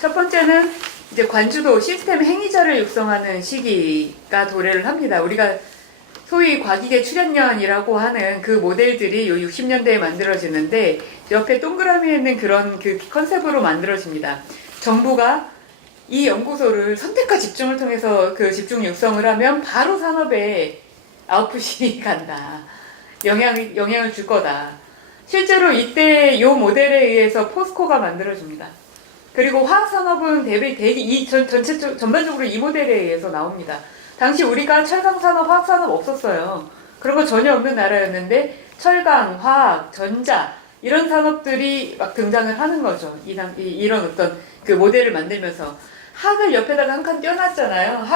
첫 번째는 이제 관주도 시스템 행위자를 육성하는 시기가 도래를 합니다. 우리가 소위 과기계 출연년이라고 하는 그 모델들이 요 60년대에 만들어지는데 옆에 동그라미에 있는 그런 그 컨셉으로 만들어집니다. 정부가 이 연구소를 선택과 집중을 통해서 그 집중 육성을 하면 바로 산업에 아웃풋이 간다. 영향을 줄 거다. 실제로 이때 요 모델에 의해서 포스코가 만들어집니다. 그리고 화학산업은 전반적으로 이 모델에 의해서 나옵니다. 당시 우리가 철강산업, 화학산업 없었어요. 그런 거 전혀 없는 나라였는데 철강, 화학, 전자 이런 산업들이 막 등장을 하는 거죠. 이런 어떤 그 모델을 만들면서 학을 옆에다가 한 칸 띄워놨잖아요.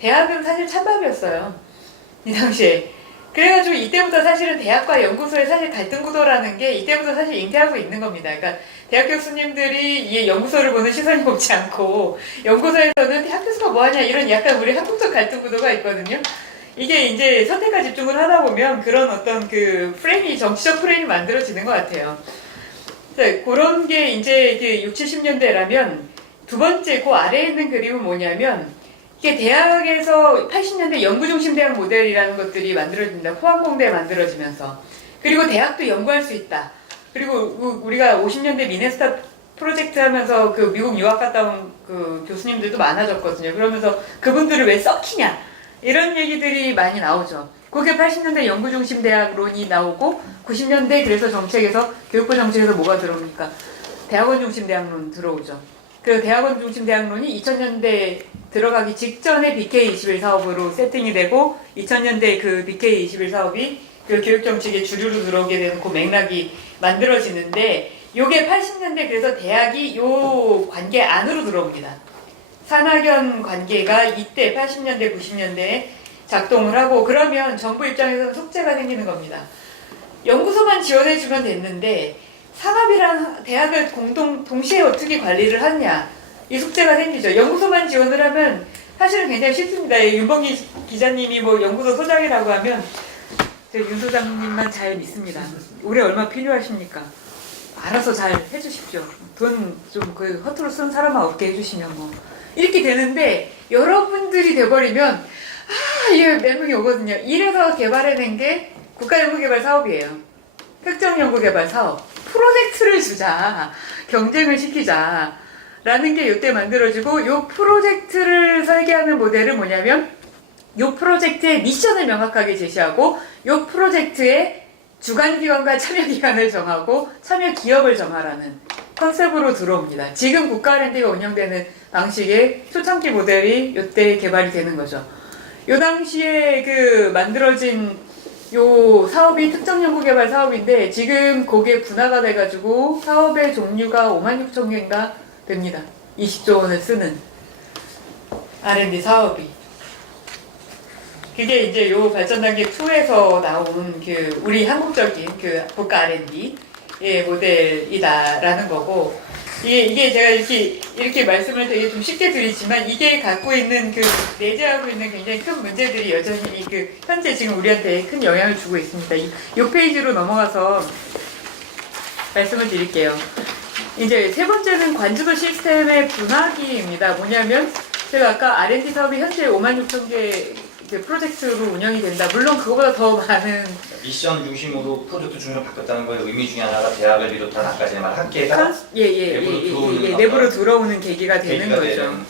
대학은 사실 찬밥이었어요. 이 당시에. 그래가지고 이때부터 사실은 대학과 연구소의 사실 갈등 구도라는 게 이때부터 사실 잉태하고 있는 겁니다. 그러니까 대학 교수님들이 이 연구소를 보는 시선이 곱지 않고 연구소에서는 대학 교수가 뭐하냐 이런 약간 우리 한국적 갈등 구도가 있거든요. 이게 이제 선택과 집중을 하다 보면 그런 어떤 그 정치적 프레임이 만들어지는 것 같아요. 그런 게 이제 60, 70년대라면 두 번째 그 아래에 있는 그림은 뭐냐면 이게 대학에서 80년대 연구중심 대학 모델이라는 것들이 만들어집니다. 포항공대에 만들어지면서. 그리고 대학도 연구할 수 있다. 그리고 우리가 50년대 미네스타 프로젝트 하면서 그 미국 유학 갔다 온 그 교수님들도 많아졌거든요. 그러면서 그분들을 왜 썩히냐. 이런 얘기들이 많이 나오죠. 그게 80년대 연구중심 대학론이 나오고 90년대 그래서 교육부 정책에서 뭐가 들어옵니까? 대학원 중심 대학론 들어오죠. 그 대학원 중심 대학론이 2000년대 들어가기 직전에 BK21 사업으로 세팅이 되고 2000년대 그 BK21 사업이 그 교육정책의 주류로 들어오게 되는 그 맥락이 만들어지는데 요게 80년대 그래서 대학이 요 관계 안으로 들어옵니다. 산학연 관계가 이때 80년대 90년대에 작동을 하고 그러면 정부 입장에서는 숙제가 생기는 겁니다. 연구소만 지원해주면 됐는데 산업이랑 대학을 동시에 어떻게 관리를 하느냐 이 숙제가 생기죠. 연구소만 지원을 하면 사실은 굉장히 쉽습니다. 윤봉기 기자님이 뭐 연구소 소장이라고 하면 제가 윤 소장님만 잘 믿습니다. 올해 얼마 필요하십니까? 알아서 잘 해주십시오. 돈 좀 그 허투루 쓴 사람만 없게 해주시면 뭐 이렇게 되는데 여러분들이 돼버리면 이게 멘붕이 오거든요. 이래서 개발해낸 게 국가연구개발 사업이에요. 특정연구개발 사업. 프로젝트를 주자. 경쟁을 시키자. 라는 게 이때 만들어지고 요 프로젝트를 설계하는 모델은 뭐냐면 요 프로젝트의 미션을 명확하게 제시하고 요 프로젝트의 주관기관과 참여기관을 정하고 참여기업을 정하라는 컨셉으로 들어옵니다. 지금 국가-R&D가 운영되는 방식의 초창기 모델이 이때 개발이 되는 거죠. 요 당시에 그 만들어진 요 사업이 특정연구개발 사업인데 지금 거기에 분화가 돼가지고 사업의 종류가 56,000개인가 됩니다. 20조 원을 쓰는 R&D 사업이. 그게 이제 요 발전단계 2에서 나온 그 우리 한국적인 그 국가 R&D의 모델이다라는 거고 이게 제가 이렇게 말씀을 되게 좀 쉽게 드리지만 이게 갖고 있는 그 내재하고 있는 굉장히 큰 문제들이 여전히 그 현재 지금 우리한테 큰 영향을 주고 있습니다. 요 페이지로 넘어가서 말씀을 드릴게요. 이제 세 번째는 관주도 시스템의 분화기입니다. 뭐냐면 제가 아까 R&D 사업이 현재 56,000개 그 프로젝트로 운영이 된다. 물론 그거보다 더 많은 미션 중심으로 프로젝트 중심으로 바뀌었다는 거의 의미 중에 하나가 대학을 비롯한 아까 전에 말한 학계가 내부로 들어오는 계기가 되는 계기가 거죠. 되는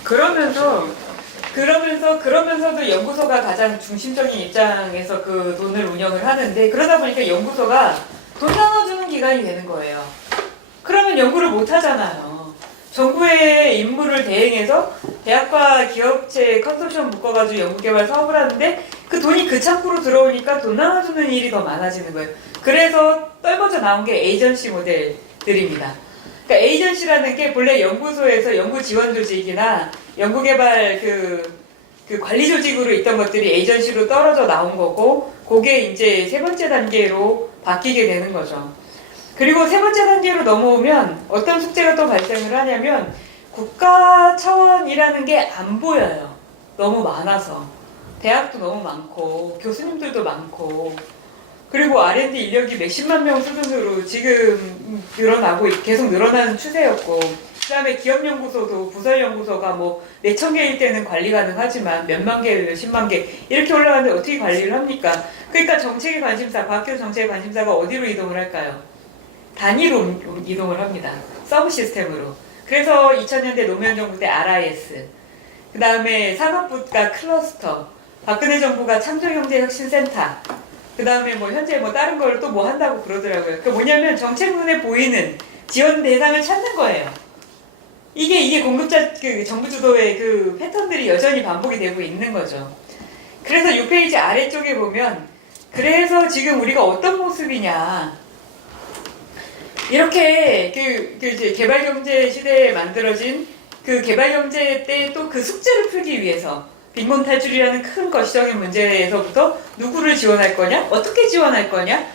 그러면서도 연구소가 가장 중심적인 입장에서 그 돈을 운영을 하는데 그러다 보니까 연구소가 돈 나눠주는 기관이 되는 거예요. 그러면 연구를 못 하잖아요. 정부의 임무를 대행해서 대학과 기업체 컨소시엄 묶어가지고 연구개발 사업을 하는데 그 돈이 그 창구로 들어오니까 돈 나눠주는 일이 더 많아지는 거예요. 그래서 떨궈져 나온 게 에이전시 모델들입니다. 그러니까 에이전시라는 게 본래 연구소에서 연구 지원 조직이나 연구개발 그 관리 조직으로 있던 것들이 에이전시로 떨어져 나온 거고 그게 이제 세 번째 단계로 바뀌게 되는 거죠. 그리고 세 번째 단계로 넘어오면 어떤 숙제가 또 발생을 하냐면 국가 차원이라는 게 안 보여요. 너무 많아서. 대학도 너무 많고 교수님들도 많고 그리고 R&D 인력이 몇십만 명 수준으로 지금 계속 늘어나는 추세였고 그 다음에 기업연구소도 부설연구소가 뭐 몇천 개일 때는 관리 가능하지만 몇만 개, 몇십만 개 이렇게 올라가는데 어떻게 관리를 합니까? 그러니까 정책의 관심사, 과학기술 정책의 관심사가 어디로 이동을 할까요? 단위로 이동을 합니다. 서브 시스템으로. 그래서 2000년대 노무현 정부 때 RIS, 그 다음에 산업부가 클러스터, 박근혜 정부가 창조경제혁신센터, 그 다음에 뭐 현재 뭐 다른 걸 또 뭐 한다고 그러더라고요. 그 뭐냐면 정책 눈에 보이는 지원 대상을 찾는 거예요. 이게 공급자 그 정부 주도의 그 패턴들이 여전히 반복이 되고 있는 거죠. 그래서 6페이지 아래쪽에 보면 그래서 지금 우리가 어떤 모습이냐. 이렇게 이제 개발경제 시대에 만들어진 그 개발경제 때 또 그 숙제를 풀기 위해서 빈곤 탈출이라는 큰 거시적인 문제에서부터 누구를 지원할 거냐? 어떻게 지원할 거냐?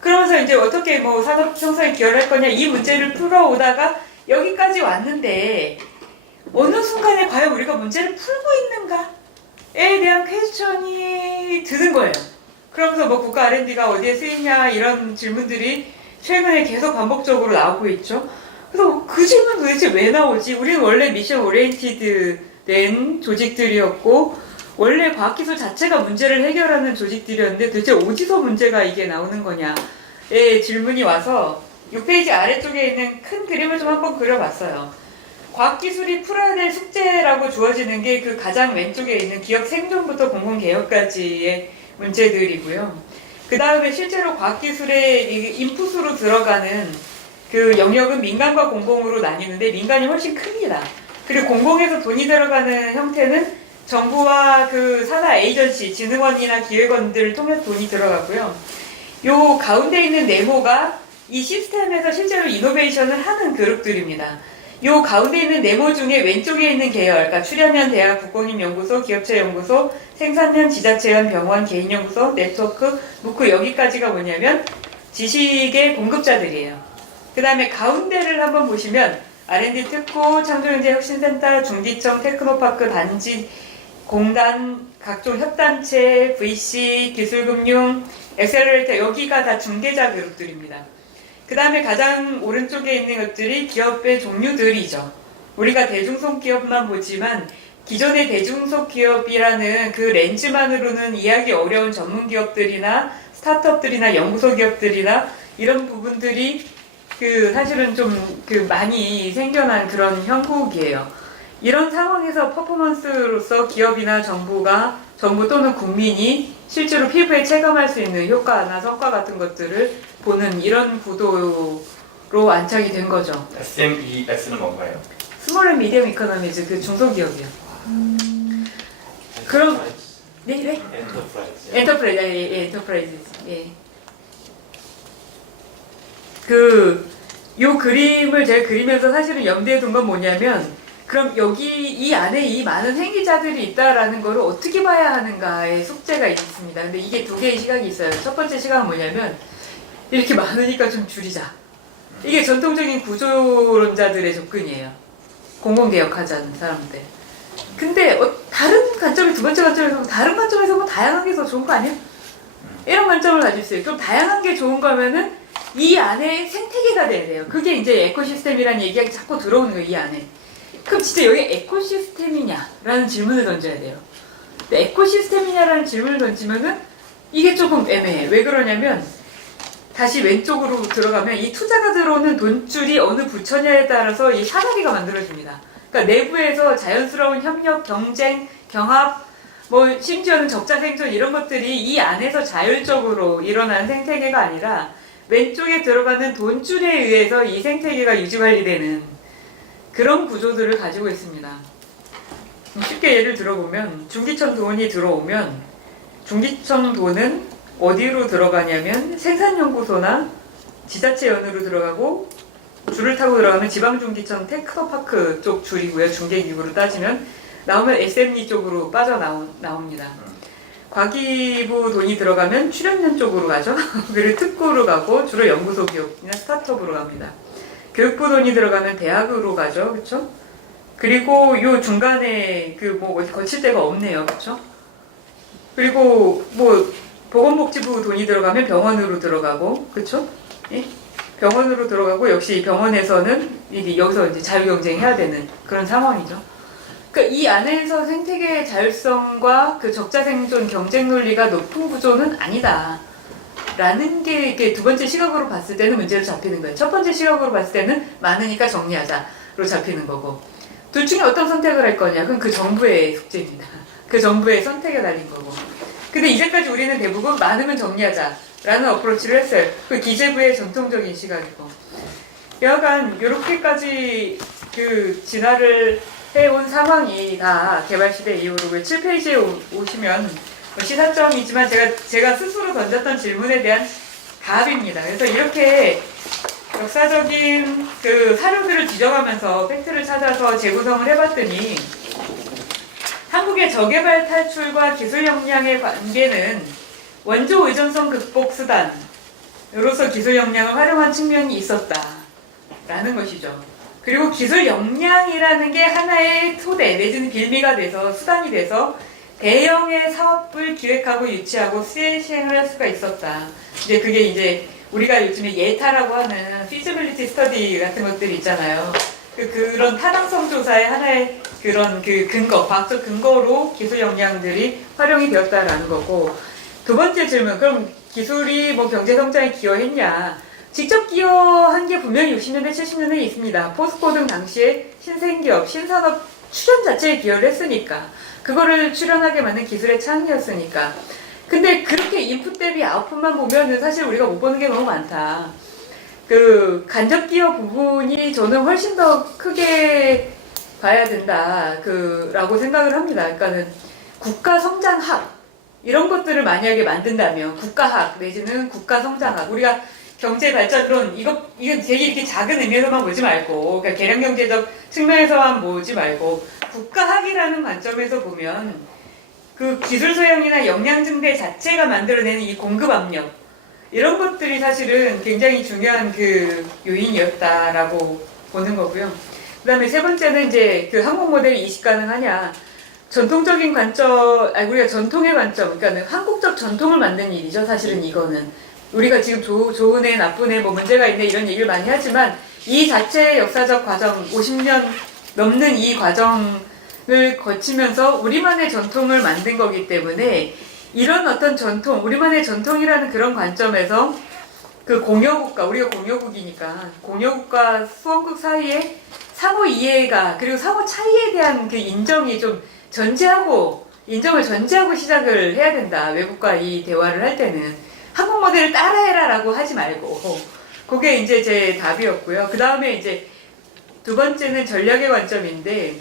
그러면서 이제 어떻게 뭐 산업 형성에 기여를 할 거냐? 이 문제를 풀어오다가 여기까지 왔는데 어느 순간에 과연 우리가 문제를 풀고 있는가에 대한 퀘스천이 드는 거예요. 그러면서 뭐 국가 R&D가 어디에 쓰이냐 이런 질문들이 최근에 계속 반복적으로 나오고 있죠. 그래서 그 질문 도대체 왜 나오지? 우리는 원래 미션 오리엔티드 된 조직들이었고 원래 과학기술 자체가 문제를 해결하는 조직들이었는데 도대체 어디서 문제가 이게 나오는 거냐의 질문이 와서 6페이지 아래쪽에 있는 큰 그림을 좀 한번 그려봤어요. 과학기술이 풀어야 될 숙제라고 주어지는 게 그 가장 왼쪽에 있는 기업 생존부터 공공개혁까지의 문제들이고요. 그 다음에 실제로 과학기술의 인풋으로 들어가는 그 영역은 민간과 공공으로 나뉘는데 민간이 훨씬 큽니다. 그리고 공공에서 돈이 들어가는 형태는 정부와 그 산하 에이전시, 진흥원이나 기획원들을 통해서 돈이 들어가고요. 요 가운데 있는 네모가 이 시스템에서 실제로 이노베이션을 하는 그룹들입니다. 요 가운데 있는 네모 중에 왼쪽에 있는 계열, 그러니까 출연연, 대학, 국공립연구소, 기업체연구소, 생산연, 지자체연, 병원, 개인연구소, 네트워크, 무크 여기까지가 뭐냐면 지식의 공급자들이에요. 그 다음에 가운데를 한번 보시면 R&D 특구, 창조경제혁신센터, 중기청, 테크노파크, 단지, 공단, 각종 협단체, VC, 기술금융, 엑셀러레이터 여기가 다 중개자 그룹들입니다. 그 다음에 가장 오른쪽에 있는 것들이 기업의 종류들이죠. 우리가 대중속 기업만 보지만 기존의 대중속 기업이라는 그 렌즈만으로는 이해하기 어려운 전문 기업들이나 스타트업들이나 연구소 기업들이나 이런 부분들이 그 사실은 좀 그 많이 생겨난 그런 형국이에요. 이런 상황에서 퍼포먼스로서 기업이나 정부 또는 국민이 실제로 피부에 체감할 수 있는 효과나 성과 같은 것들을 보는 이런 구도로 안착이 된 거죠. SMEX는 뭔가요? 스몰 앤 미디엄 이코노미즈 그 중소기업이요. 그럼 네? 엔터프라이즈. 엔터프라이즈. 예. 요 그림을 제가 그리면서 사실은 염두에 둔 건 뭐냐면 그럼 여기 이 안에 이 많은 행위자들이 있다라는 거를 어떻게 봐야 하는가의 숙제가 있습니다. 근데 이게 두 개의 시각이 있어요. 첫 번째 시각은 뭐냐면 이렇게 많으니까 좀 줄이자. 이게 전통적인 구조론자들의 접근이에요. 공공개혁하자는 사람들. 근데 다른 관점이 두 번째 관점에서 보면 다른 관점에서 보면 다양한 게 더 좋은 거 아니야? 이런 관점을 가질 수 있어요. 그럼 다양한 게 좋은 거면은 이 안에 생태계가 돼야 돼요. 그게 이제 에코시스템이라는 얘기가 자꾸 들어오는 거예요, 이 안에. 그럼 진짜 여기 에코시스템이냐라는 질문을 던져야 돼요. 에코시스템이냐라는 질문을 던지면은 이게 조금 애매해. 왜 그러냐면 다시 왼쪽으로 들어가면 이 투자가 들어오는 돈줄이 어느 부처냐에 따라서 이 사다리가 만들어집니다. 그러니까 내부에서 자연스러운 협력, 경쟁, 경합, 뭐 심지어는 적자 생존 이런 것들이 이 안에서 자율적으로 일어나는 생태계가 아니라 왼쪽에 들어가는 돈줄에 의해서 이 생태계가 유지관리되는 그런 구조들을 가지고 있습니다. 쉽게 예를 들어보면 중기청 돈이 들어오면 중기청 돈은 어디로 들어가냐면 생산연구소나 지자체연으로 들어가고 줄을 타고 들어가면 지방중기청 테크노파크 쪽 줄이고요. 중개기구로 따지면 나오면 SME 쪽으로 빠져나옵니다. 과기부 돈이 들어가면 출연연 쪽으로 가죠. 그리고 특구로 가고 주로 연구소 기업이나 스타트업으로 갑니다. 교육부 돈이 들어가면 대학으로 가죠. 그렇죠? 그리고 요 중간에 그 뭐 어디 거칠 데가 없네요. 그렇죠? 그리고 뭐 보건복지부 돈이 들어가면 병원으로 들어가고 그렇죠? 예? 병원으로 들어가고 역시 병원에서는 여기서 이제 자유경쟁해야 되는 그런 상황이죠. 그러니까 이 안에서 생태계의 자율성과 그 적자 생존 경쟁 논리가 높은 구조는 아니다. 라는 게 이게 두 번째 시각으로 봤을 때는 문제로 잡히는 거예요. 첫 번째 시각으로 봤을 때는 많으니까 정리하자로 잡히는 거고. 둘 중에 어떤 선택을 할 거냐? 그건 그 정부의 숙제입니다. 그 정부의 선택에 달린 거고. 근데 이제까지 우리는 대부분 많으면 정리하자라는 어프로치를 했어요. 그 기재부의 전통적인 시각이고. 여하간 이렇게까지 그 진화를 해온 상황이 다 개발시대 이후로 7페이지에 오시면 시사점이지만 제가 스스로 던졌던 질문에 대한 답입니다. 그래서 이렇게 역사적인 그 사료들을 뒤져가면서 팩트를 찾아서 재구성을 해봤더니 한국의 저개발 탈출과 기술 역량의 관계는 원조 의존성 극복 수단으로서 기술 역량을 활용한 측면이 있었다라는 것이죠. 그리고 기술 역량이라는 게 하나의 토대 내지는 빌미가 돼서 수단이 돼서 대형의 사업을 기획하고 유치하고 시행을 할 수가 있었다. 이제 그게 이제 우리가 요즘에 예타라고 하는 feasibility study 같은 것들이 있잖아요. 그런 타당성 조사의 하나의 그런 그 근거, 과학적 근거로 기술 역량들이 활용이 되었다라는 거고. 두 번째 질문, 그럼 기술이 뭐 경제 성장에 기여했냐? 직접 기여한 게 분명히 60년대, 70년대에 있습니다. 포스코 등 당시에 신생기업, 신산업 출현 자체에 기여를 했으니까. 그거를 출현하게 만든 기술의 창이었으니까. 근데 그렇게 인풋 대비 아웃풋만 보면은 사실 우리가 못 보는 게 너무 많다. 그 간접 기여 부분이 저는 훨씬 더 크게 봐야 된다. 라고 생각을 합니다. 그러니까는 국가 성장학 이런 것들을 만약에 만든다면 국가학 내지는 국가 성장학 우리가 경제 발전론 이건 되게 이렇게 작은 의미에서만 보지 말고 그러니까 개량 경제적 측면에서만 보지 말고 국가학이라는 관점에서 보면 그 기술 소양이나 역량 증대 자체가 만들어내는 이 공급 압력 이런 것들이 사실은 굉장히 중요한 그 요인이었다라고 보는 거고요. 그다음에 세 번째는 이제 그 한국 모델이 이식 가능하냐? 전통적인 관점, 우리가 전통의 관점, 그러니까 한국적 전통을 만든 일이죠. 사실은 이거는 우리가 지금 좋은 애, 나쁜 애, 뭐 문제가 있네 이런 얘기를 많이 하지만 이 자체의 역사적 과정, 50년 넘는 이 과정을 거치면서 우리만의 전통을 만든 거기 때문에 이런 어떤 전통, 우리만의 전통이라는 그런 관점에서 그 공여국가, 우리가 공여국이니까 공여국과 수원국 사이에 상호 이해가 그리고 상호 차이에 대한 그 인정이 좀 인정을 전제하고 시작을 해야 된다. 외국과 이 대화를 할 때는 한국 모델을 따라해라 라고 하지 말고 그게 이제 제 답이었고요. 그 다음에 이제 두 번째는 전략의 관점인데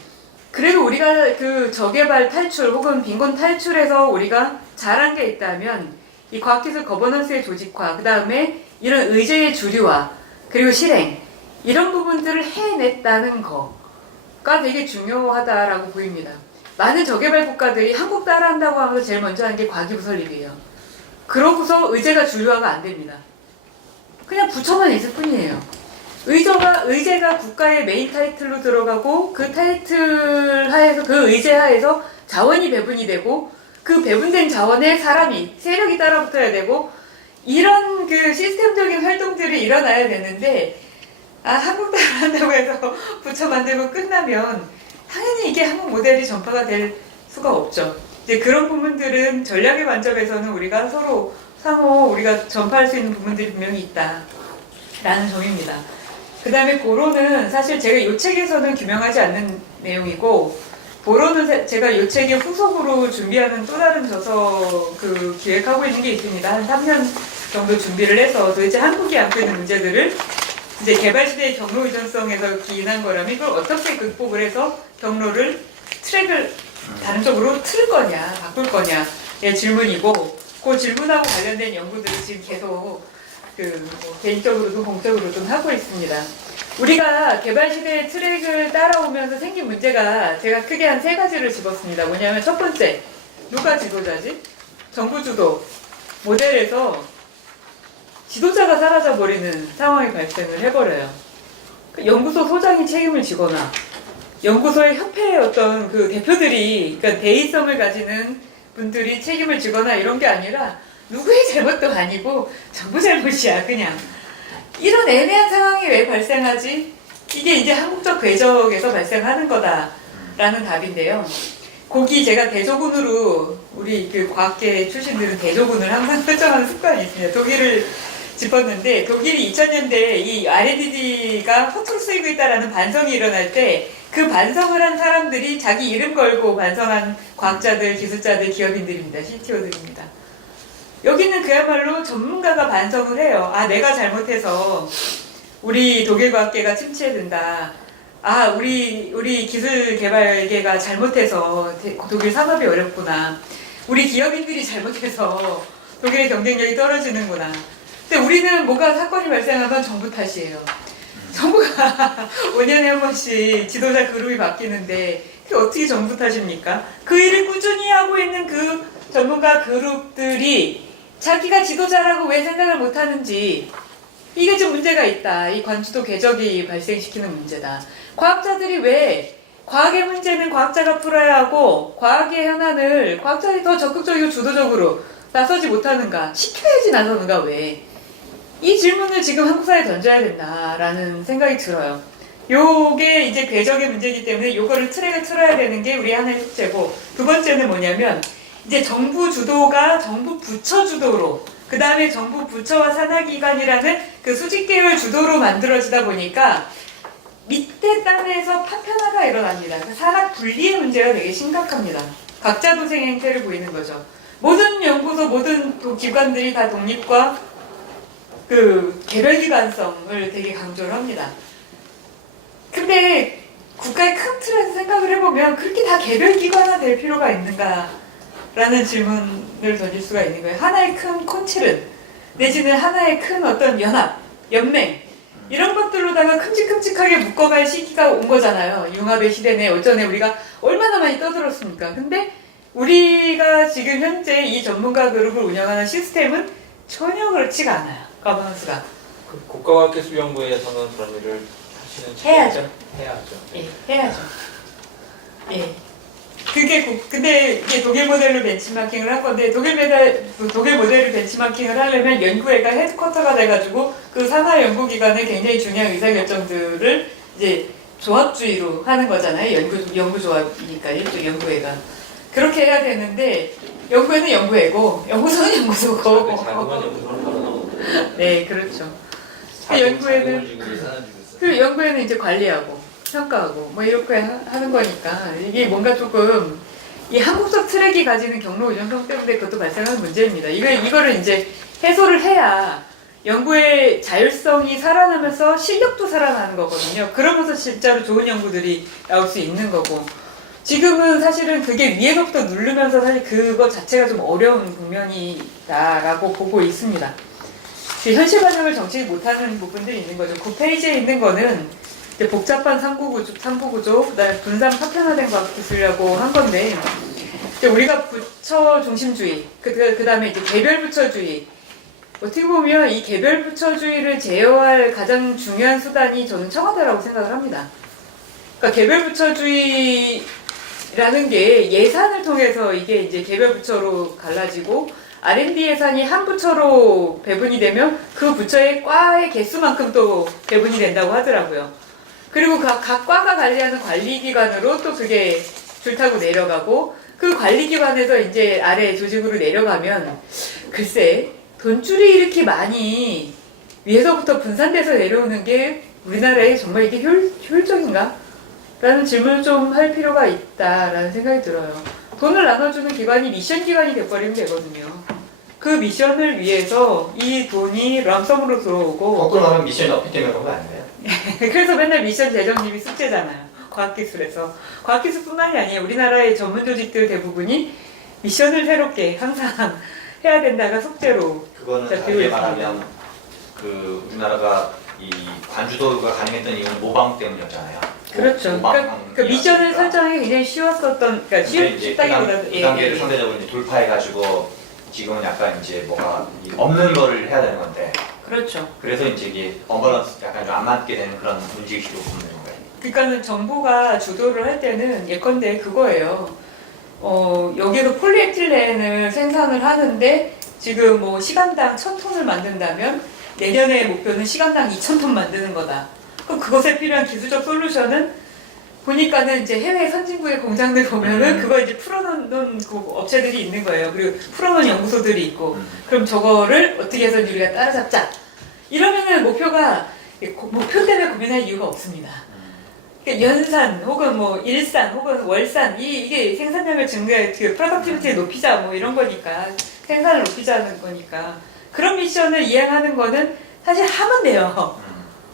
그래도 우리가 그 저개발 탈출 혹은 빈곤 탈출에서 우리가 잘한 게 있다면 이 과학기술 거버넌스의 조직화 그 다음에 이런 의제의 주류화 그리고 실행 이런 부분들을 해냈다는 거가 되게 중요하다라고 보입니다. 많은 저개발 국가들이 한국 따라한다고 하면서 제일 먼저 하는 게 과기부 설립이에요. 그러고서 의제가 주류화가 안 됩니다. 그냥 부처만 있을 뿐이에요. 의제가 국가의 메인 타이틀로 들어가고 그 타이틀 하에서 그 의제 하에서 자원이 배분이 되고 그 배분된 자원에 세력이 따라붙어야 되고 이런 그 시스템적인 활동들이 일어나야 되는데 한국 따라한다고 해서 부처 만들고 끝나면 당연히 이게 한국 모델이 전파가 될 수가 없죠. 이제 그런 부분들은 전략의 관점에서는 우리가 서로 상호 우리가 전파할 수 있는 부분들이 분명히 있다라는 점입니다. 그 다음에 보로는 사실 제가 이 책에서는 규명하지 않는 내용이고, 보로는 제가 이 책의 후속으로 준비하는 또 다른 저서 기획하고 있는 게 있습니다. 한 3년 정도 준비를 해서 도대체 한국이 안고 있는 문제들을 이제 개발시대의 경로 의존성에서 기인한 거라면 이걸 어떻게 극복을 해서 경로를 트랙을 다른 쪽으로 틀 거냐, 바꿀 거냐의 질문이고, 그 질문하고 관련된 연구들을 지금 계속 개인적으로도 공적으로도 하고 있습니다. 우리가 개발시대의 트랙을 따라오면서 생긴 문제가 제가 크게 한 3가지를 집었습니다. 뭐냐면 첫 번째, 누가 지도자지? 정부 주도 모델에서 지도자가 사라져버리는 상황이 발생을 해버려요. 연구소 소장이 책임을 지거나 연구소의 협회의 어떤 대표들이, 그러니까 대의성을 가지는 분들이 책임을 지거나 이런 게 아니라 누구의 잘못도 아니고 정부 잘못이야 그냥. 이런 애매한 상황이 왜 발생하지? 이게 이제 한국적 궤적에서 발생하는 거다라는 답인데요. 거기 제가 대조군으로, 우리 과학계 출신들은 대조군을 항상 설정하는 습관이 있습니다. 독일을 짚었는데, 독일이 2000년대에 이 RDD가 허투루 쓰이고 있다라는 반성이 일어날 때 그 반성을 한 사람들이 자기 이름 걸고 반성한 과학자들, 기술자들, 기업인들입니다. CTO들입니다. 여기는 그야말로 전문가가 반성을 해요. 아, 내가 잘못해서 우리 독일 과학계가 침체된다. 아, 우리 기술 개발계가 잘못해서 독일 산업이 어렵구나. 우리 기업인들이 잘못해서 독일의 경쟁력이 떨어지는구나. 근데 우리는 뭐가 사건이 발생하면 정부 탓이에요. 정부가 5년에 한 번씩 지도자 그룹이 바뀌는데 그게 어떻게 정부 탓입니까? 그 일을 꾸준히 하고 있는 그 전문가 그룹들이 자기가 지도자라고 왜 생각을 못하는지, 이게 좀 문제가 있다. 이 관주도 궤적이 발생시키는 문제다. 과학자들이 왜 과학의 문제는 과학자가 풀어야 하고 과학의 현안을 과학자들이 더 적극적이고 주도적으로 나서지 못하는가? 시켜야지 나서는가 왜? 이 질문을 지금 한국 사회에 던져야 된다라는 생각이 들어요. 요게 이제 궤적의 문제이기 때문에 요거를 트랙을 틀어야 되는 게 우리 하나의 숙제고, 두 번째는 뭐냐면 이제 정부 주도가 정부 부처 주도로, 그 다음에 정부 부처와 산하기관이라는 그 수직계열 주도로 만들어지다 보니까 밑에 땅에서 파편화가 일어납니다. 그 산학 분리의 문제가 되게 심각합니다. 각자 도생 행태를 보이는 거죠. 모든 연구소, 모든 기관들이 다 독립과 개별기관성을 되게 강조를 합니다. 근데 국가의 큰 틀에서 생각을 해보면 그렇게 다 개별기관화 될 필요가 있는가? 라는 질문을 던질 수가 있는 거예요. 하나의 큰 콘체른, 내지는 하나의 큰 어떤 연합, 연맹, 이런 것들로다가 큼직큼직하게 묶어갈 시기가 온 거잖아요. 융합의 시대 내에 어전에 우리가 얼마나 많이 떠들었습니까? 근데 우리가 지금 현재 이 전문가 그룹을 운영하는 시스템은 전혀 그렇지가 않아요. 가버넌스가. 국가과학기술연구회에서는 그런 일을 하시는 해야죠. 해야죠. 예, 해야죠. 예. 근데 이게 독일 모델로 벤치마킹을 한 건데, 독일 모델을 벤치마킹을 하려면 연구회가 헤드쿼터가 돼가지고 그 산하 연구기관의 굉장히 중요한 의사결정들을 이제 조합주의로 하는 거잖아요. 연구조합이니까 일종 연구회가. 그렇게 해야 되는데, 연구회는 연구회고, 연구소는 연구소고. 자그마한 연구소는 바로 나오고. 네, 그렇죠. 연구회는 이제 관리하고, 평가하고 뭐 이렇게 하는 거니까 이게 뭔가 조금 이 한국적 트랙이 가지는 경로 의존성 때문에 그것도 발생하는 문제입니다. 이거를 이제 해소를 해야 연구의 자율성이 살아나면서 실력도 살아나는 거거든요. 그러면서 진짜로 좋은 연구들이 나올 수 있는 거고, 지금은 사실은 그게 위에서부터 누르면서 사실 그거 자체가 좀 어려운 국면이다라고 보고 있습니다. 현실 반영을 정치히 못하는 부분들이 있는 거죠. 9페이지에 있는 거는 복잡한 상부구조, 그다음에 분산 파편화된 과학기술이라고 한 건데, 이제 우리가 부처 중심주의, 그 다음에 이제 개별 부처주의, 어떻게 보면 이 개별 부처주의를 제어할 가장 중요한 수단이 저는 청와대라고 생각을 합니다. 그러니까 개별 부처주의라는 게 예산을 통해서 이게 이제 개별 부처로 갈라지고, R&D 예산이 한 부처로 배분이 되면 그 부처의 과의 개수만큼 또 배분이 된다고 하더라고요. 그리고 각 과가 관리하는 관리기관으로 또 그게 줄 타고 내려가고 그 관리기관에서 이제 아래 조직으로 내려가면 글쎄 돈줄이 이렇게 많이 위에서부터 분산돼서 내려오는 게 우리나라에 정말 이게 효율적인가? 라는 질문을 좀 할 필요가 있다라는 생각이 들어요. 돈을 나눠주는 기관이 미션 기관이 돼버리면 되거든요. 그 미션을 위해서 이 돈이 람섬으로 들어오고 거꾸로 가면 미션이 없기 때문에 그런 거 아닌가요? 그래서 맨날 미션 재정님이 숙제잖아요. 과학기술에서. 과학기술뿐만이 아니에요. 우리나라의 전문 조직들 대부분이 미션을 새롭게 항상 해야 된다가 숙제로 그거는 잡히고 다르게 있습니다. 말하면 그 우리나라가 이 관주도가 가능했던 이유는 모방 때문이었잖아요. 그러니까 미션을 설정하기 굉장히 쉬웠었던, 그러니까 쉽다기보다는 그 단계를 상대적으로 이제 돌파해가지고 지금은 약간 이제 뭐가 없는 거를 해야 되는 건데. 그렇죠. 그래서 이제 이게 언밸런스 약간 좀 안 맞게 되는 그런 문제의식으로 보면 되는 거예요. 그러니까는 정부가 주도를 할 때는 예컨대 그거예요. 여기도 폴리에틸렌을 생산을 하는데 지금 뭐 시간당 1000톤을 만든다면 내년의 목표는 시간당 2000톤 만드는 거다. 그럼 그것에 필요한 기술적 솔루션은 보니까는 이제 해외 선진국의 공장들 보면은 그거 이제 풀어놓는 그 업체들이 있는 거예요. 그리고 풀어놓은 연구소들이 있고. 그럼 저거를 어떻게 해서 우리가 따라잡자. 이러면은 목표 때문에 고민할 이유가 없습니다. 그러니까 연산 혹은 뭐 일산 혹은 월산 이게 생산량을 그 프로덕티비티를 높이자 뭐 이런 거니까 생산을 높이자는 거니까 그런 미션을 이행하는 거는 사실 하면 돼요.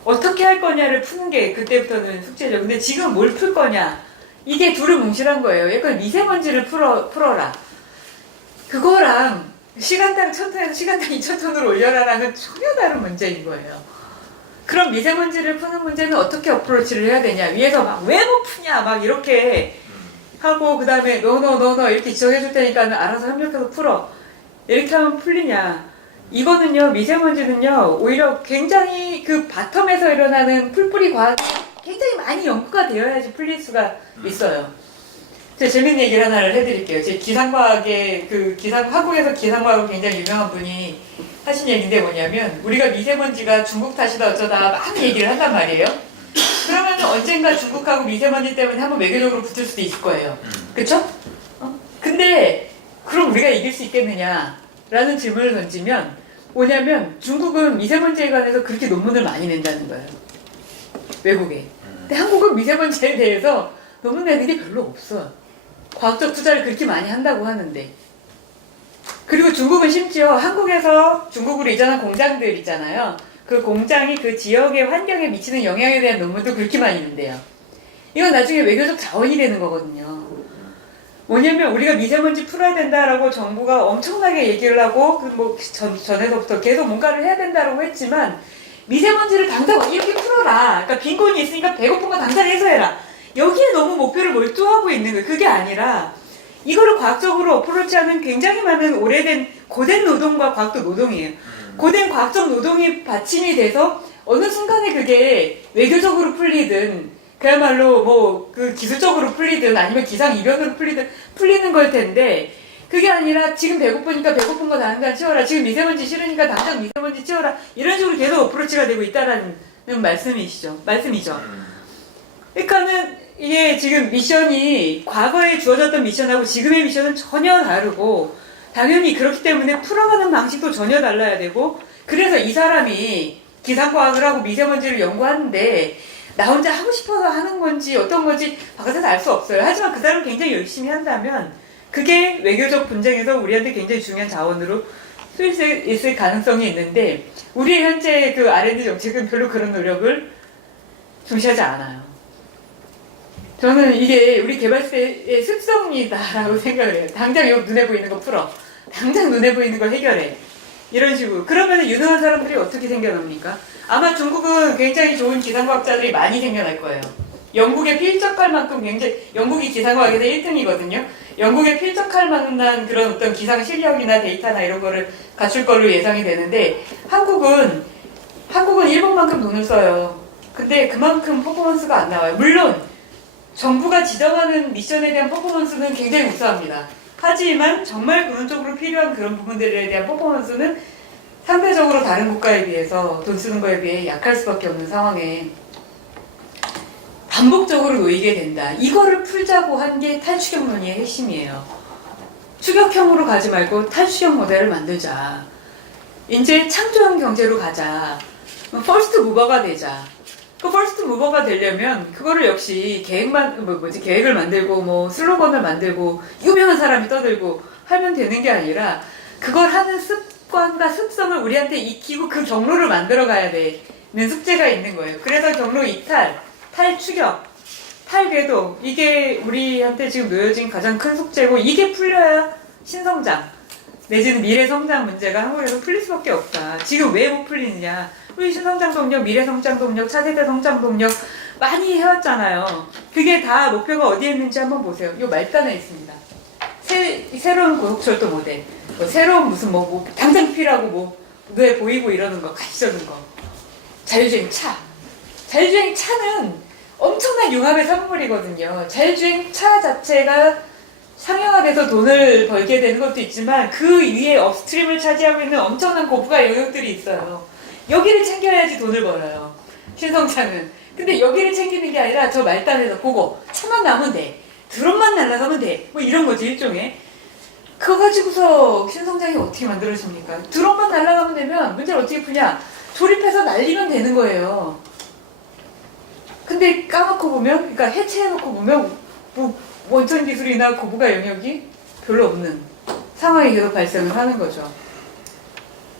어떻게 할 거냐를 푸는 게 그때부터는 숙제죠. 근데 지금 뭘 풀 거냐 이게 둘을 뭉실한 거예요. 약간 미세먼지를 풀어라. 그거랑 시간당 1000톤에서 시간당 2000톤으로 올려라라는 전혀 다른 문제인 거예요. 그럼 미세먼지를 푸는 문제는 어떻게 어프로치를 해야 되냐. 위에서 막 왜 못 푸냐 막 이렇게 하고 그 다음에 너 이렇게 지적해줄 테니까 알아서 협력해서 풀어. 이렇게 하면 풀리냐. 이거는요, 미세먼지는요, 오히려 굉장히 그 바텀에서 일어나는 풀뿌리 과학이 굉장히 많이 연구가 되어야지 풀릴 수가 있어요. 제가 재밌는 얘기를 하나를 해드릴게요. 제 기상과학의 한국에서 기상과학으로 굉장히 유명한 분이 하신 얘기인데 뭐냐면, 우리가 미세먼지가 중국 탓이다 어쩌다 막 얘기를 한단 말이에요. 그러면 언젠가 중국하고 미세먼지 때문에 한번 외교적으로 붙을 수도 있을 거예요. 그쵸? 근데, 그럼 우리가 이길 수 있겠느냐? 라는 질문을 던지면 뭐냐면 중국은 미세먼지에 관해서 그렇게 논문을 많이 낸다는 거예요. 외국에. 근데 한국은 미세먼지에 대해서 논문 내는 게 별로 없어요. 과학적 투자를 그렇게 많이 한다고 하는데. 그리고 중국은 심지어 한국에서 중국으로 이전한 공장들 있잖아요. 그 공장이 그 지역의 환경에 미치는 영향에 대한 논문도 그렇게 많이 낸대요. 이건 나중에 외교적 자원이 되는 거거든요. 뭐냐면 우리가 미세먼지 풀어야 된다라고 정부가 엄청나게 얘기를 하고 전에서부터 계속 뭔가를 해야 된다라고 했지만 미세먼지를 당장 이렇게 풀어라. 그러니까 빈곤이 있으니까 배고픈 거 당장 해소해라. 여기에 너무 목표를 몰두하고 있는 거예요. 그게 아니라 이거를 과학적으로 어프로치하는 굉장히 많은 오래된 고된 노동과 과학도 노동이에요. 고된 과학적 노동이 받침이 돼서 어느 순간에 그게 외교적으로 풀리든 그야말로 뭐 그 기술적으로 풀리든 아니면 기상 이변으로 풀리는 걸 텐데 그게 아니라 지금 배고프니까 배고픈 거 당장 치워라. 지금 미세먼지 싫으니까 당장 미세먼지 치워라. 이런 식으로 계속 어프로치가 되고 있다라는 말씀이죠. 그러니까는 이게 지금 미션이 과거에 주어졌던 미션하고 지금의 미션은 전혀 다르고 당연히 그렇기 때문에 풀어가는 방식도 전혀 달라야 되고 그래서 이 사람이 기상과학을 하고 미세먼지를 연구하는데 나 혼자 하고 싶어서 하는 건지 어떤 건지 바깥에서 알 수 없어요. 하지만 그 사람이 굉장히 열심히 한다면 그게 외교적 분쟁에서 우리한테 굉장히 중요한 자원으로 쓰일 수 있을 가능성이 있는데 우리의 현재 그 R&D 정책은 별로 그런 노력을 중시하지 않아요. 저는 이게 우리 개발사의 습성이다라고 생각을 해요. 당장 여기 눈에 보이는 거 풀어. 당장 눈에 보이는 걸 해결해. 이런 식으로. 그러면 유능한 사람들이 어떻게 생겨납니까? 아마 중국은 굉장히 좋은 기상과학자들이 많이 생겨날 거예요. 영국에 필적할 만큼 영국이 기상과학에서 1등이거든요. 영국에 필적할 만한 그런 어떤 기상 실력이나 데이터나 이런 거를 갖출 걸로 예상이 되는데 한국은 일본만큼 돈을 써요. 근데 그만큼 퍼포먼스가 안 나와요. 물론 정부가 지정하는 미션에 대한 퍼포먼스는 굉장히 우수합니다. 하지만 정말 근원적으로 필요한 그런 부분들에 대한 퍼포먼스는 상대적으로 다른 국가에 비해서 돈 쓰는 거에 비해 약할 수밖에 없는 상황에 반복적으로 놓이게 된다. 이거를 풀자고 한 게 탈추경론의 핵심이에요. 추격형으로 가지 말고 탈추경 모델을 만들자. 이제 창조형 경제로 가자. 퍼스트 무버가 되자. 그 퍼스트 무버가 되려면 그거를 역시 계획을 만들고 뭐 슬로건을 만들고 유명한 사람이 떠들고 하면 되는 게 아니라 그걸 하는 습관과 습성을 우리한테 익히고 그 경로를 만들어 가야 되는 숙제가 있는 거예요. 그래서 경로 이탈, 탈추격, 탈궤도 이게 우리한테 지금 놓여진 가장 큰 숙제고 이게 풀려야 신성장 내지는 미래성장 문제가 한국에서 풀릴 수밖에 없다. 지금 왜 못 풀리느냐. 우리 신성장 동력, 미래성장 동력, 차세대 성장 동력 많이 해왔잖아요. 그게 다 목표가 어디에 있는지 한번 보세요. 요 말단에 있습니다. 새로운 고속철도 모델, 뭐 새로운 무슨 뭐 당장 필요하고 뭐 눈에 보이고 이러는 거, 가시적인 거. 자율주행 차. 자율주행 차는 엄청난 융합의 산물이거든요. 자율주행 차 자체가 상용화돼서 돈을 벌게 되는 것도 있지만 그 위에 업스트림을 차지하고 있는 엄청난 고부가 영역들이 있어요. 여기를 챙겨야지 돈을 벌어요. 신성차는. 근데 여기를 챙기는 게 아니라 저 말단에서 그거 차만 나면 돼. 드론만 날아가면 돼. 뭐 이런 거지 일종의. 그거 가지고서 신성장이 어떻게 만들어집니까? 드론만 날아가면 되면 문제를 어떻게 푸냐? 조립해서 날리면 되는 거예요. 근데 까놓고 보면, 그러니까 해체해놓고 보면 뭐 원천 기술이나 고부가 영역이 별로 없는 상황이 계속 발생을 하는 거죠.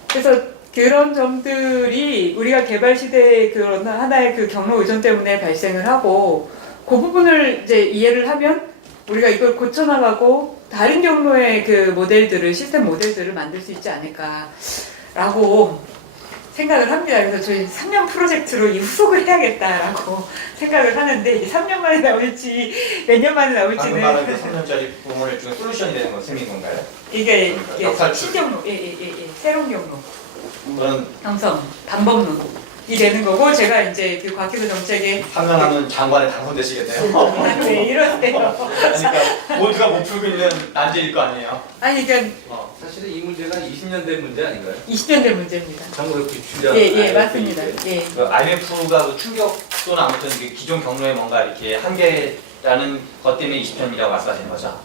그래서 그런 점들이 우리가 개발 시대의 그런 하나의 그 경로 의존 때문에 발생을 하고 그 부분을 이제 이해를 하면 우리가 이걸 고쳐나가고 다른 경로의 그 모델들을 시스템 모델들을 만들 수 있지 않을까라고 생각을 합니다. 그래서 저희 3년 프로젝트로 이 후속을 해야겠다라고 생각을 하는데 이게 3년 만에 나올지 몇 년 만에 방금 나올지는 말한 그 3년짜리 부분을 중에 솔루션이 되는 건 셈인 건가요? 이게 역할출. 신경로, 새로운 경로, 그런 형성, 방법론이 되는 거고 제가 이제 그 과학기술 정책에 상명하면 장관에 당선되시겠네요. 왜 이러세요? 그러니까 모두가 못 풀고 있는 난제일 거 아니에요. 아니 그러니까 사실은 이 문제가 20년 된 문제 아닌가요? 20년 된 문제입니다. 한국의 기출이랑 예, 맞습니다. 예. 그 IMF가 그 충격 또는 아무튼 그 기존 경로에 뭔가 이렇게 한계라는 것 때문에 20년이라고 말씀하시는 거죠.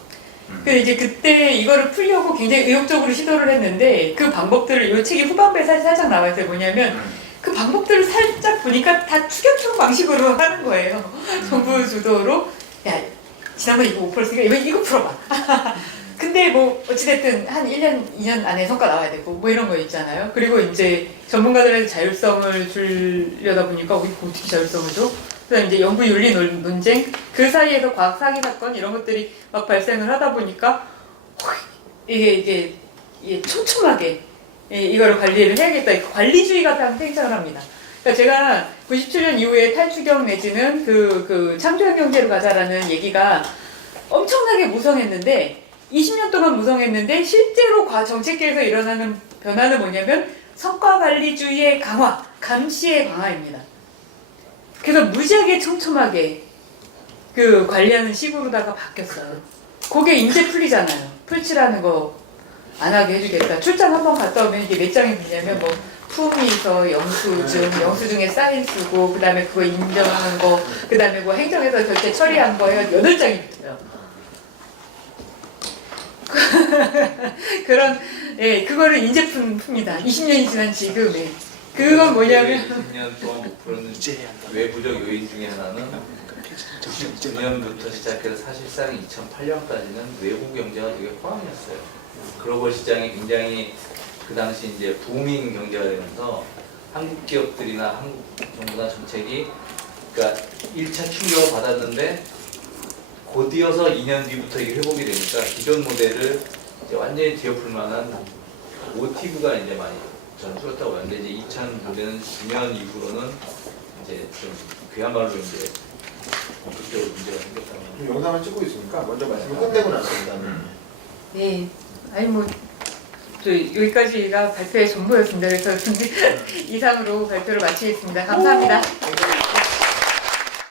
근데 이제 그때 이거를 풀려고 굉장히 의욕적으로 시도를 했는데 그 방법들을 이 책이 후반부에 살짝 나와 있어요. 뭐냐면 그 방법들을 살짝 보니까 다 추격형 방식으로 하는 거예요. 정부 주도로 야 지난번에 이거 못 풀었으니까 이거 풀어봐. 근데 뭐 어찌됐든 한 1년, 2년 안에 성과 나와야 되고 뭐 이런 거 있잖아요. 그리고 이제 전문가들의 자율성을 주려다 보니까 우리 어떻게 자율성을 줘? 그다음 이제 연구 윤리 논쟁 그 사이에서 과학 사기 사건 이런 것들이 막 발생을 하다 보니까 이게 촘촘하게 이거를 관리를 해야겠다. 관리주의가 팽창을 합니다. 그러니까 제가 97년 이후에 탈추경 내지는 그 창조형 경제로 가자라는 얘기가 엄청나게 무성했는데 20년 동안 무성했는데 실제로 정책계에서 일어나는 변화는 뭐냐면 성과관리주의의 강화, 감시의 강화입니다. 그래서 무지하게 촘촘하게 그 관리하는 식으로다가 바뀌었어요. 그게 이제 풀리잖아요. 풀칠하는 거 안 하게 해주겠다. 출장 한번 갔다 오면 이게 몇 장이 되냐면 뭐 품위서 영수증에 사인 쓰고 그 다음에 그거 인정하는 거 그 다음에 뭐 행정에서 결제 처리한 거 해가지고 8장이 붙어요. 그런 그거를 이제 풉니다. 20년이 지난 지금 그건 뭐냐면 20년 동안 못 푸는 외부적 요인 중에 하나는 99년부터 시작해서 사실상 2008년까지는 외국 경제가 되게 호황이었어요. 글로벌 시장이 굉장히 그 당시 이제 부민 경제가 되면서 한국 기업들이나 한국 정부나 정책이 그러니까 1차 충격을 받았는데 곧이어서 2년 뒤부터 이게 회복이 되니까 기존 모델을 이제 완전히 뒤엎을 만한 모티브가 이제 많이 전투였다고 하는데 이제 2009년 이후로는 이제 좀 그야말로 이제 본격적으로 문제가 생겼다는 지금 영상을 찍고 있으니까 먼저 말씀을 끝내고 나서 그다음에 네, 아니 뭐 저 여기까지가 발표의 전부였습니다. 그래서 이상으로 발표를 마치겠습니다. 감사합니다.